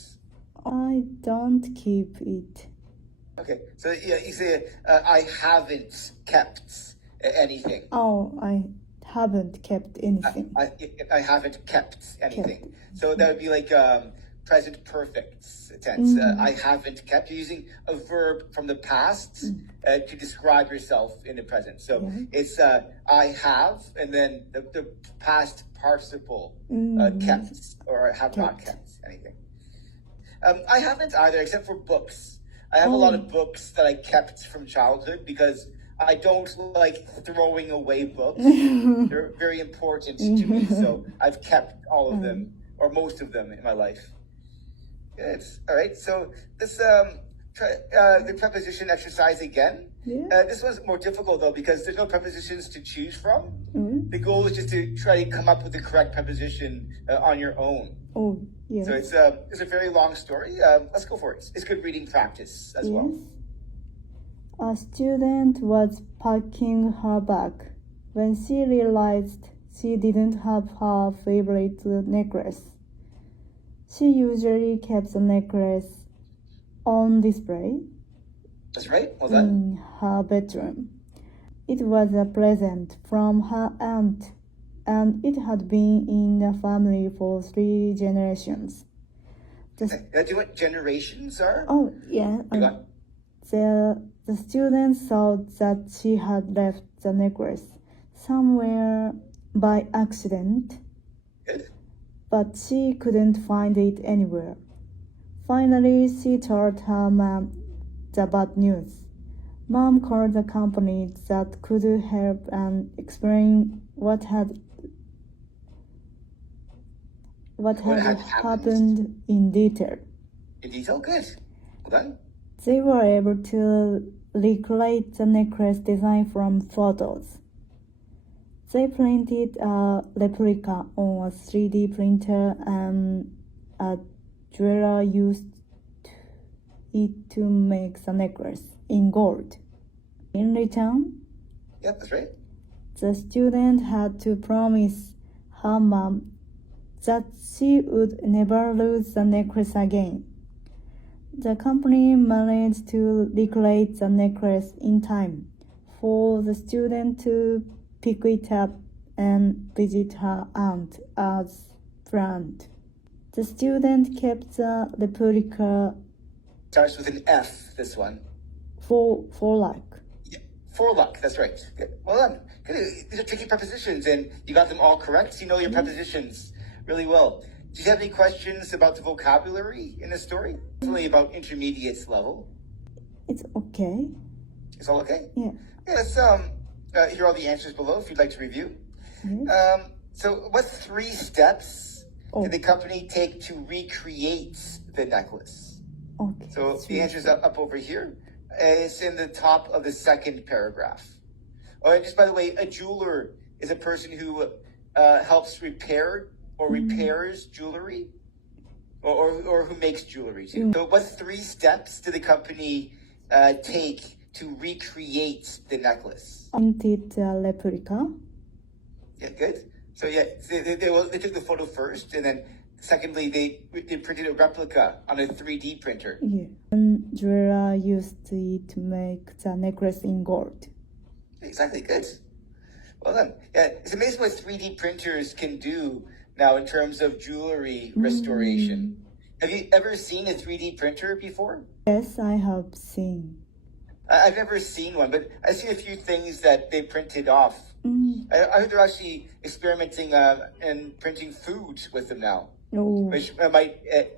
I don't keep it. Okay, so yeah, you say, I haven't kept anything. I haven't kept anything. I haven't kept anything. So that would be like present perfect tense. I haven't kept. You're using a verb from the past to describe yourself in the present. So it's I have, and then the past participle kept, or have not kept anything. I haven't either, except for books. I have a lot of books that I kept from childhood because I don't like throwing away books. They're very important to me, so I've kept all of them, or most of them in my life. Good. All right, so this the preposition exercise again. This one's more difficult though because there's no prepositions to choose from. The goal is just to try to come up with the correct preposition on your own. So it's a very long story. Let's go for it. It's good reading practice as well. A student was packing her bag when she realized she didn't have her favorite necklace. She usually kept the necklace on display. That's right. Well done. In her bedroom. It was a present from her aunt, and it had been in the family for 3 generations. Do you know what generations are? Oh, yeah. The student thought that she had left the necklace somewhere by accident, but she couldn't find it anywhere. Finally, she told her mom the bad news. Mom called the company that could help and explain what had happened in detail. In detail? Good. Well done. They were able to recreate the necklace design from photos. They printed a replica on a 3D printer, and a jeweler used it to make the necklace in gold. In return, that's right. The student had to promise her mom that she would never lose the necklace again. The company managed to recreate the necklace in time for the student to pick it up and visit her aunt as planned. The student kept the replica. Starts with an F, this one. For luck. Yeah, for luck, that's right. Good. Well done. Good. These are tricky prepositions, and you got them all correct. You know your prepositions really well. Do you have any questions about the vocabulary in this story? It's only about intermediate level. It's okay. It's all okay? Yeah. Yeah, let's hear all the answers below if you'd like to review. So what 3 steps did the company take to recreate the necklace? Okay. So the answer's up over here. It's in the top of the second paragraph. Oh, and just by the way, a jeweler is a person who helps repair or repairs jewelry, or who makes jewelry too. So what 3 steps did the company take to recreate the necklace? Printed a replica. Yeah, good. So yeah, they took the photo first, and then secondly, they printed a replica on a 3D printer. Yeah. And jeweler used it to make the necklace in gold. Exactly, good. Well done. Yeah, it's amazing what 3D printers can do now in terms of jewelry restoration. Have you ever seen a 3D printer before? Yes, I have seen. I've never seen one, but I've seen a few things that they printed off. I heard they're actually experimenting and printing food with them now, which might end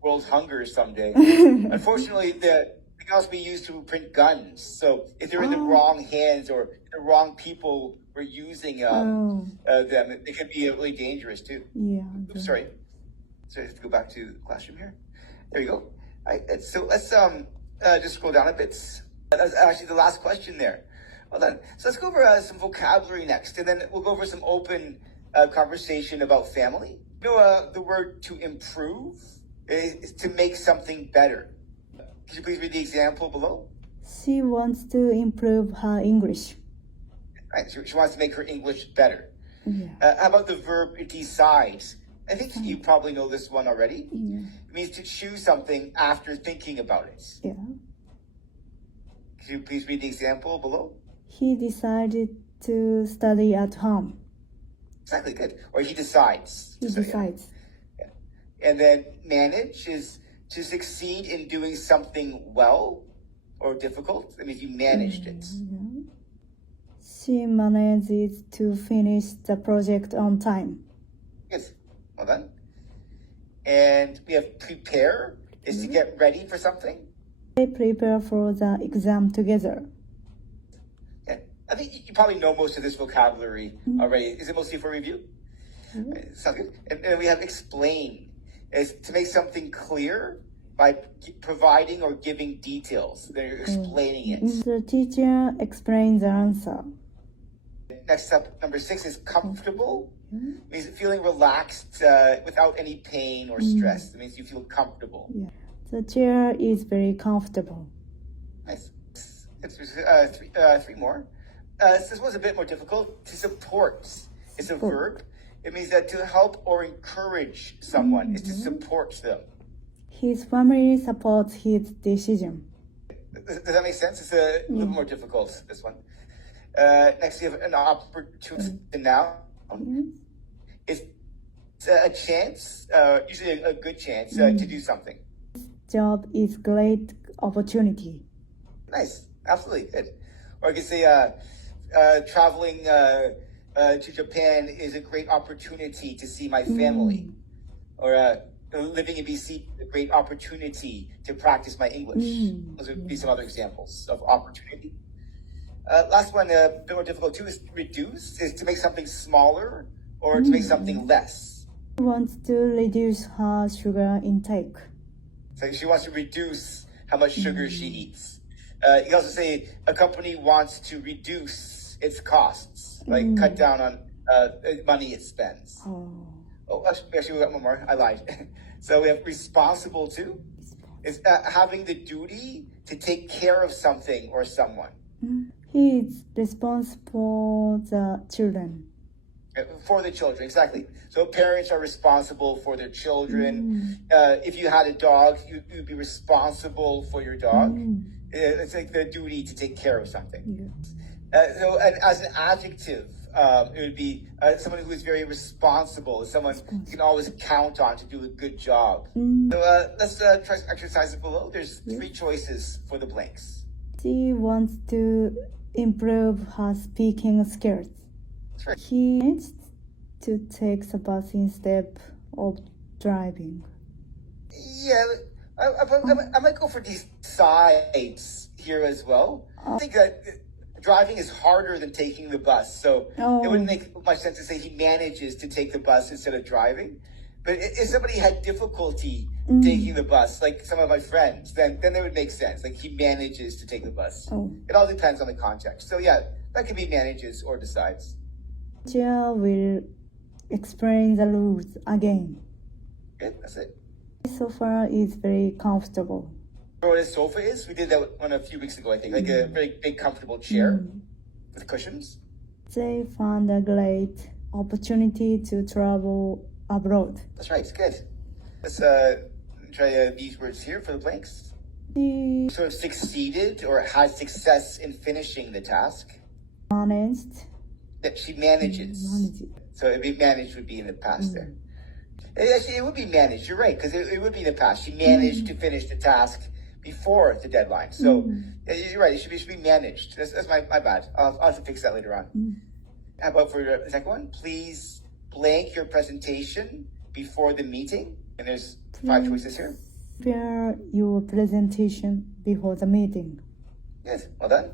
world hunger someday. Unfortunately, they can also be used to print guns. So if they're in the wrong hands or the wrong people were using them, it could be really dangerous too. Yeah. Oops, sorry. So I have to go back to the classroom here. There you go. All right, so let's just scroll down a bit. That's actually the last question there. Well done. So let's go over some vocabulary next, and then we'll go over some open conversation about family. You know, the word to improve is to make something better. Could you please read the example below? She wants to improve her English. Right, she wants to make her English better. Yeah. How about the verb decide? I think you probably know this one already. Yeah. It means to choose something after thinking about it. Yeah. Could you please read the example below? He decided to study at home. Exactly, good. Or he decides. He decides. Yeah. And then manage is to succeed in doing something well or difficult. That means you managed it. She manages to finish the project on time. Yes, well done. And we have prepare is to get ready for something. They prepare for the exam together. Yeah, I think you probably know most of this vocabulary already. Is it mostly for review? Sounds good. And then we have explain is to make something clear by providing or giving details. They're explaining it. The teacher explains the answer. Next up, number 6 is comfortable. Means feeling relaxed without any pain or stress. It means you feel comfortable. Yeah. The chair is very comfortable. Nice. Three more. This one's a bit more difficult. To support is a verb. It means that to help or encourage someone is to support them. His family supports his decision. Does that make sense? It's a little more difficult, this one. Next, we have an opportunity now. It's a chance, usually a good chance, to do something. Job is great opportunity. Nice. Absolutely. Good. Or I could say traveling to Japan is a great opportunity to see my family. Or living in BC is a great opportunity to practice my English. Those would be some other examples of opportunity. Last one, a bit more difficult too, is reduce, is to make something smaller or to make something less. She wants to reduce her sugar intake. So she wants to reduce how much sugar she eats. You can also say a company wants to reduce its costs, like cut down on money it spends. Actually, we got one more. I lied. So we have responsible to, is having the duty to take care of something or someone. He is responsible for the children. For the children, exactly. So parents are responsible for their children. If you had a dog, you'd be responsible for your dog. It's like the duty to take care of something. So as an adjective, it would be someone who is very responsible, someone you can always count on to do a good job. So let's try exercises below. There's 3 choices for the blanks. She wants to improve her speaking skills. Right. He needs to take the bus instead of driving. Yeah, I might go for these sides here as well. I think that driving is harder than taking the bus, so it wouldn't make much sense to say he manages to take the bus instead of driving. But if somebody had difficulty taking the bus, like some of my friends, then it would make sense. Like he manages to take the bus. It all depends on the context. So yeah, that could be manages or decides. Teacher will explain the rules again. Good, that's it. The sofa is very comfortable. What a sofa is? We did that one a few weeks ago, I think. Like a very big, comfortable chair with cushions. They found a great opportunity to travel abroad. That's right, it's good. Let's try these words here for the blanks. She Sort of succeeded or had success in finishing the task. managed. That she manages. So it'd be managed would be in the past there. Actually, it would be managed. You're right, because it would be in the past. She managed to finish the task before the deadline. So you're right. It should be managed. That's my bad. I'll have to fix that later on. How about for the second one? Please blank your presentation before the meeting. And there's 5 choices here. Prepare your presentation before the meeting. Yes, well done.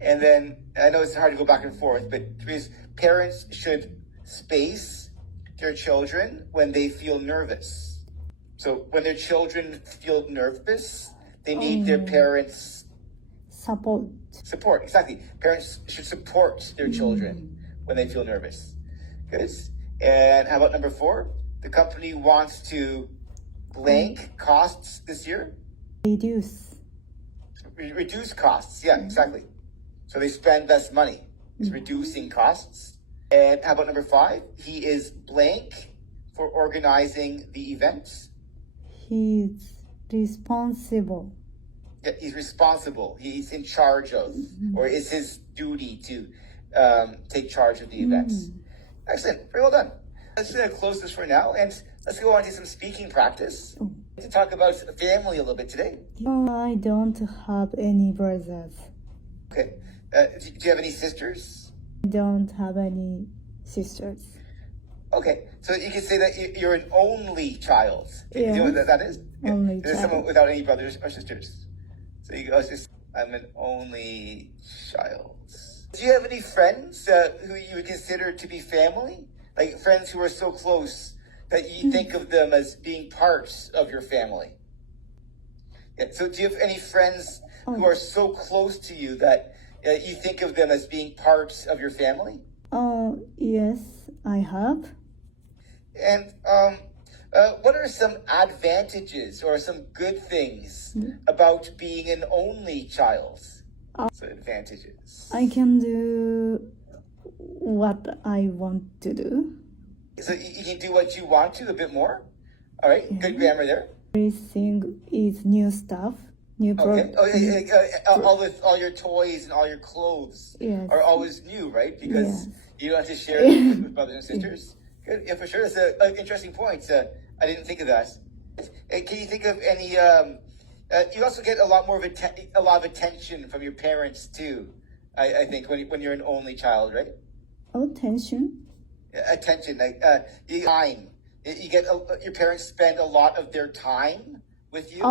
And then I know it's hard to go back and forth, but 3 is parents should space their children when they feel nervous. So when their children feel nervous, they need their parents' Support. support. Exactly. Parents should support their children when they feel nervous. Good. And how about number 4? The company wants to blank costs this year. Reduce. Reduce costs. Yeah, exactly. So they spend less money. It's reducing costs. And how about number 5? He is blank for organizing the event. He's responsible. Yeah, he's responsible. He's in charge of, or it's his duty to take charge of the event. Excellent. Very well done. Let's close this for now. And let's go on to some speaking practice. To talk about family a little bit today. I don't have any brothers. Okay. Do you have any sisters? I don't have any sisters. Okay. So you can say that you're an only child. Yeah. You know what that is? Only There's child. someone without any brothers or sisters. So you go, I'm an only child. Do you have any friends who you would consider to be family? Like friends who are so close that you think of them as being parts of your family? Yeah. So do you have any friends who are so close to you that you think of them as being parts of your family? Yes, I have. And what are some advantages or some good things about being an only child? So advantages. I can do what I want to do. So you can do what you want to a bit more? All right, good grammar there. Everything is new stuff, new Okay. product. All your toys and all your clothes Yes. are always new, right? Because Yes. you don't have to share them with brothers and sisters. Good. Yeah, for sure. That's an interesting point. I didn't think of that. Can you think of any? You also get a lot more of a lot of attention from your parents too. I think when you're an only child, right? Attention. Attention, like time. You get your parents spend a lot of their time with you.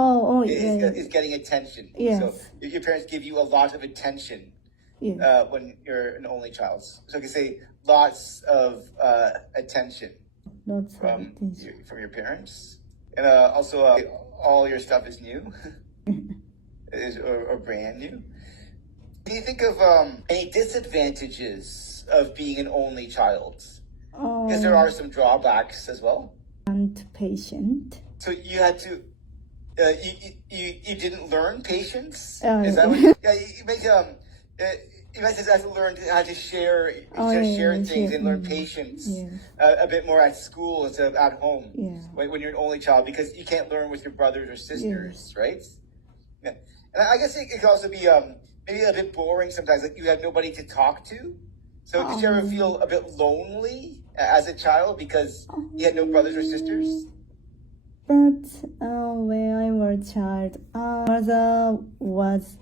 Is getting attention. Yes. So your parents give you a lot of attention Yes. when you're an only child. So you can say lots of attention Lots of from attention. your parents, and also all your stuff is new, or brand new. Do you think of any disadvantages of being an only child? Because there are some drawbacks as well. And patient. So you had to, you didn't learn patience. Oh, Is that what? Yeah, you might have to learn how to share, things and learn patience a bit more at school instead of at home. Yeah. When you're an only child, because you can't learn with your brothers or sisters, right? Yeah, and I guess it could also be maybe a bit boring sometimes. Like you have nobody to talk to. So did you ever feel a bit lonely as a child because you had no brothers or sisters? But when I was a child, mother was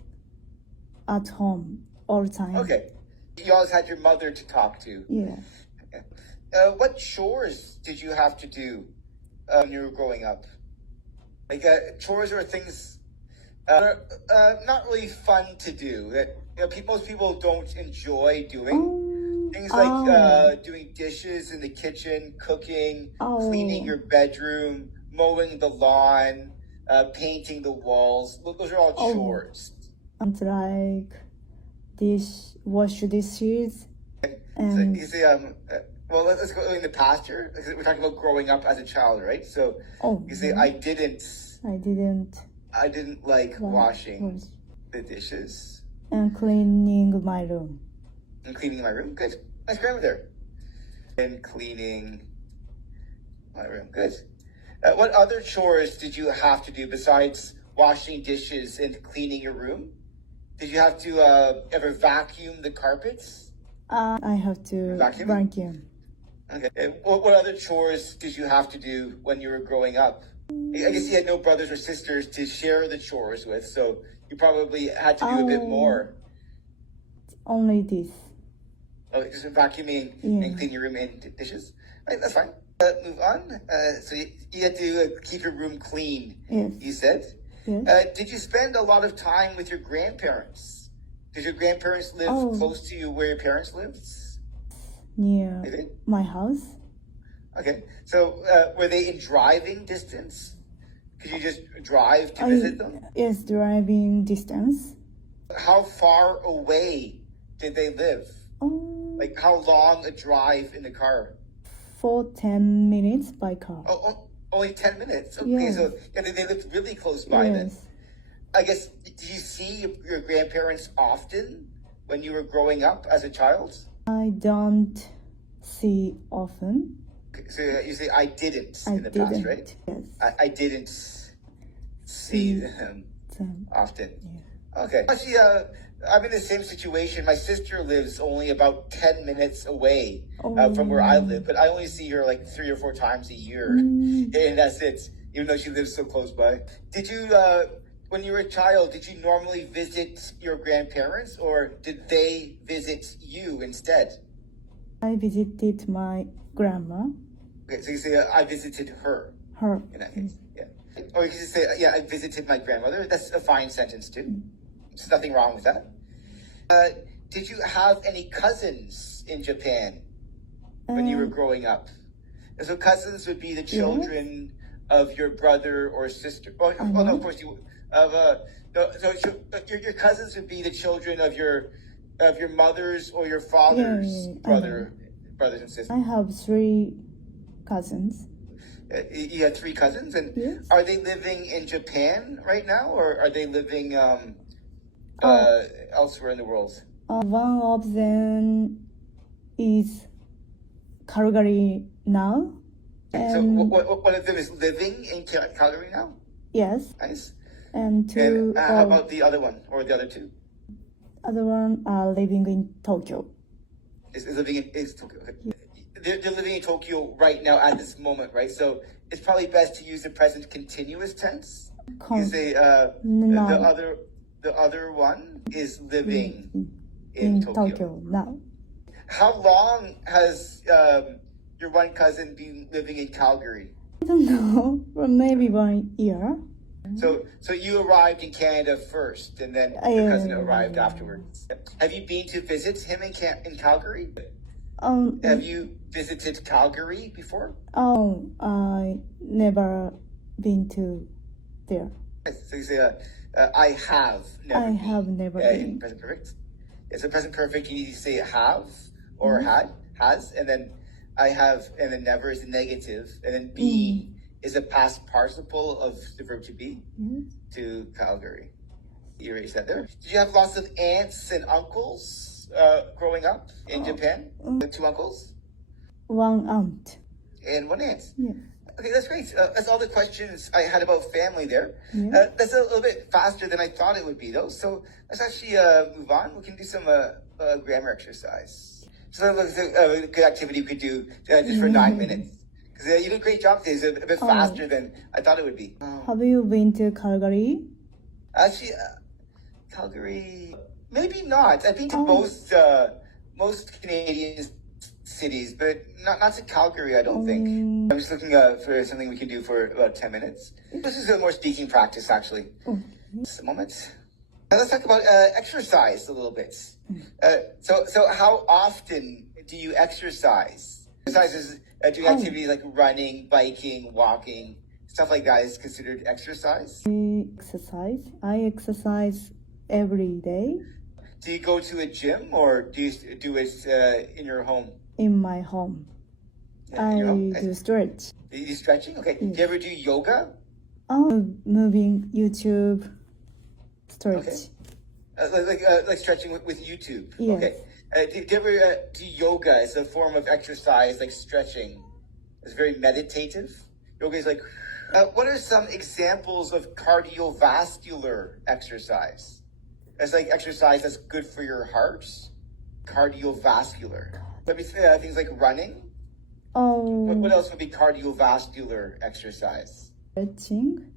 at home all the time. Okay. You always had your mother to talk to. Yeah. What chores did you have to do when you were growing up? Like chores are things not really fun to do. That most people don't enjoy doing. Things like doing dishes in the kitchen, cooking, cleaning your bedroom, mowing the lawn, painting the walls. Those are all chores. And like wash dishes. So And you say, well, let's go in the past here. We're talking about growing up as a child, right? So you say, I didn't like washing the dishes. And cleaning my room. And cleaning my room. Good. Nice grammar there. And cleaning my room. Good. What other chores did you have to do besides washing dishes and cleaning your room? Did you have to ever vacuum the carpets? I have to vacuum. Okay. And what other chores did you have to do when you were growing up? I guess you had no brothers or sisters to share the chores with, so you probably had to do a bit more. Only this. Oh, just vacuuming and cleaning your room and dishes. Right, that's fine. Move on. So you had to keep your room clean, you said. Yes. Did you spend a lot of time with your grandparents? Did your grandparents live close to you where your parents lived? Near my house. Okay. So were they in driving distance? Could you just drive to visit them? Yes, driving distance. How far away did they live? Like how long a drive in the car? For 10 minutes by car. Oh, only 10 minutes. Okay, Yes. so they lived really close by then. Yes. I guess, did you see your grandparents often when you were growing up as a child? I don't see often. Okay, so you say I didn't in the past, right? Yes. I didn't see them often. Okay. Actually, I'm in the same situation. My sister lives only about 10 minutes away from where I live, but I only see her like 3 or 4 times a year. And that's it, even though she lives so close by. Did you, when you were a child, did you normally visit your grandparents or did they visit you instead? I visited my grandma. Okay, so you say, I visited her. Her. In that case, yeah. Or you can just say, yeah, I visited my grandmother. That's a fine sentence too. There's nothing wrong with that. Did you have any cousins in Japan when you were growing up? And so cousins would be the children of your brother or sister. Oh, no, of course you your cousins would be the children of your mother's or your father's brothers and sisters. I have 3 cousins. You have 3 cousins, and are they living in Japan right now, or are they living elsewhere in the world? One of them is Calgary now. So one of them is living in Calgary now? Yes. Nice. And how about the other one, or the other 2? Other one are living in Tokyo. Is Tokyo? Okay. They're living in Tokyo right now at this moment, right? So it's probably best to use the present continuous tense. You say the other one is living in Tokyo now. How long has your one cousin been living in Calgary? I don't know, or maybe 1 year. So you arrived in Canada first, and then your cousin arrived afterwards. Have you been to visit him in Calgary? Have you visited Calgary before? Oh, I never been to there. So you say, I have never been. I have never been. In present perfect. It's a present perfect. You need to say have or has, and then I have, and then never is the negative, and then be is a past participle of the verb to be, to Calgary. You erase that there. Did you have lots of aunts and uncles growing up in Japan? 2 uncles? 1 aunt. And 1 aunt? Yeah. Okay, that's great. That's all the questions I had about family there. Yeah. That's a little bit faster than I thought it would be, though. So let's actually move on. We can do some grammar exercise. So that looks like a good activity we could do just for 9 minutes. Because you did a great job today. It's a bit faster than I thought it would be. Have you been to Calgary? Actually, Calgary, maybe not. I've been to most Canadian cities, but not to Calgary, I don't think. I'm just looking for something we can do for about 10 minutes. This is a more speaking practice, actually. Just a moment. Now let's talk about exercise a little bit. So how often do you exercise? Exercise is doing activities like running, biking, walking, stuff like that is considered exercise. I exercise every day. Do you go to a gym or do you do it in your home? In my home. I do stretch. Do you do stretching? Okay. Do you ever do yoga? Moving YouTube stretch. Okay. Like stretching with YouTube. Yes. Okay. Do you ever do yoga as a form of exercise, like stretching? It's very meditative. Yoga is like. What are some examples of cardiovascular exercise? It's like exercise that's good for your heart. Cardiovascular. Let me say things like running. What else would be cardiovascular exercise? Stretching.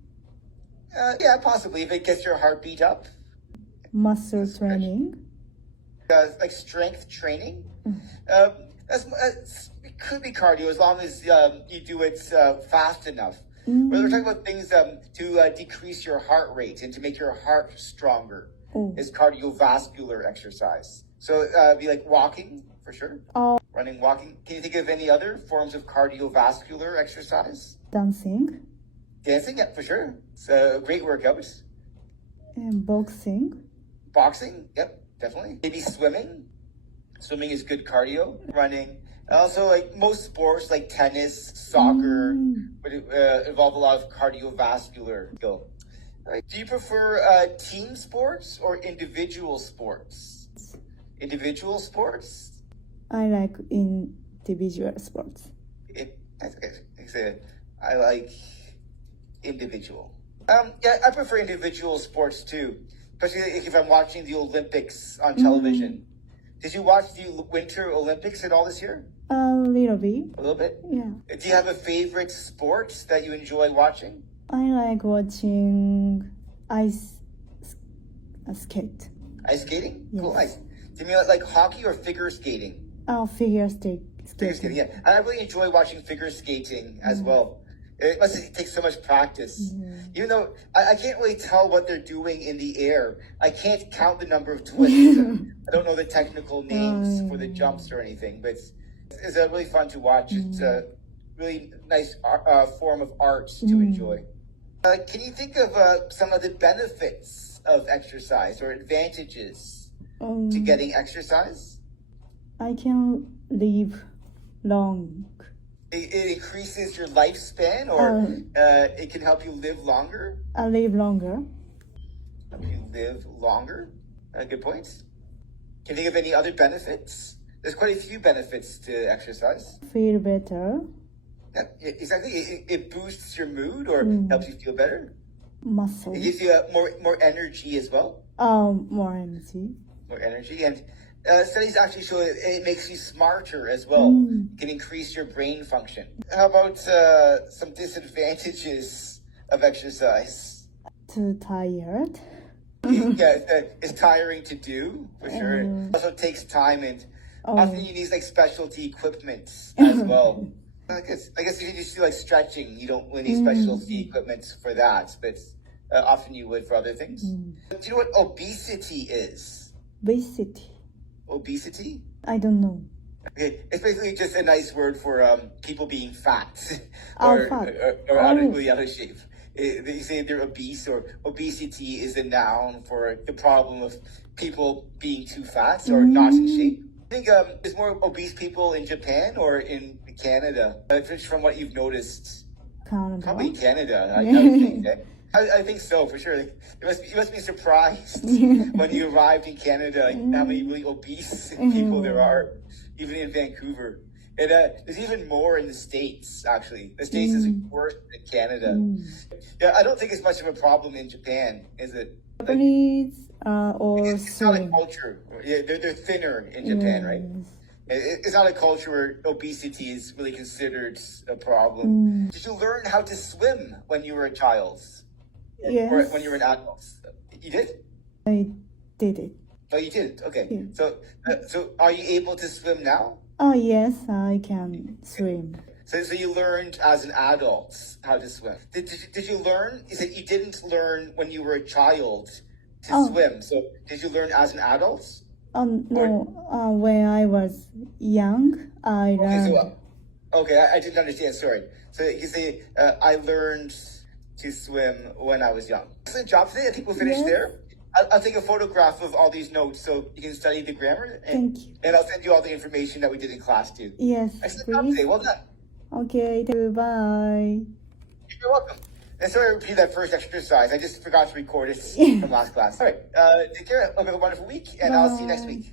Yeah, possibly if it gets your heartbeat up. Muscle training. Like strength training. It could be cardio as long as you do it fast enough. But we're talking about things to decrease your heart rate and to make your heart stronger. Is cardiovascular exercise. So it'd be like walking, for sure. Running, walking. Can you think of any other forms of cardiovascular exercise? Dancing. Dancing, yeah, for sure. It's a great workout. And boxing. Boxing, yep, definitely. Maybe swimming. Swimming is good cardio. Running. Also, like most sports, like tennis, soccer, would involve a lot of cardiovascular skill. Right. Do you prefer team sports or individual sports? Individual sports? I like individual sports. I like individual. Yeah, I prefer individual sports too. especially if I'm watching the Olympics on television. Did you watch the Winter Olympics at all this year? A little bit. A little bit? Yeah. Do you have a favorite sport that you enjoy watching? I like watching ice skate. Ice skating? Yes. Cool, nice. Do you mean like hockey or figure skating? Figure Figure skating. skating, yeah. I really enjoy watching figure skating as well. It must take so much practice. Even though I can't really tell what they're doing in the air. I can't count the number of twists. I don't know the technical names for the jumps or anything, but it's really fun to watch. It's a really nice form of art to enjoy. Can you think of some of the benefits of exercise or advantages to getting exercise? I can live long. It increases your lifespan, or it can help you live longer? I live longer. Help you live longer? Good points. Can you think of any other benefits? There's quite a few benefits to exercise. Feel better. Yeah, exactly. It boosts your mood or helps you feel better. Muscle. It gives you more energy as well. More energy. More energy. And studies actually show it makes you smarter as well. It can increase your brain function. How about some disadvantages of exercise? Too tired. Yeah, it's tiring to do, for sure. It also takes time, and often you need like specialty equipment as well. I guess you can just do like stretching. You don't really need specialty equipment for that, but often you would for other things. Do you know what obesity is? Obesity. Obesity? I don't know. Okay, it's basically just a nice word for people being fat Fat. or really out of shape. They say they're obese, or obesity is a noun for the problem of people being too fat or not in shape. I think there's more obese people in Japan or in Canada, just from what you've noticed. Canada. Probably Canada, I would think. I think so, for sure. You must be surprised when you arrived in Canada, how many really obese people there are, even in Vancouver. And there's even more in the States, actually. The States is worse than Canada. Yeah, I don't think it's much of a problem in Japan, is it? Japanese or It's not a culture. Yeah, they're thinner in Japan, right? It's not a culture where obesity is really considered a problem. Did you learn how to swim when you were a child? Yes. Or when you were an adult? You did? I did it. Oh, you did? Okay. Yeah. So are you able to swim now? Oh, yes, I can swim. So you learned as an adult how to swim. Did you learn? You said you didn't learn when you were a child to swim. So did you learn as an adult? No, when I was young, I learned. Okay, I didn't understand. Sorry. So you say I learned to swim when I was young. Excellent job today. I think we'll finish there. I'll take a photograph of all these notes so you can study the grammar. Thank you. And I'll send you all the information that we did in class too. Yes, Excellent job today. Well done. Okay, bye. You're welcome. And sorry I repeated that first exercise. I just forgot to record it from last class. All right. Take care. Have a wonderful week, and I'll see you next week.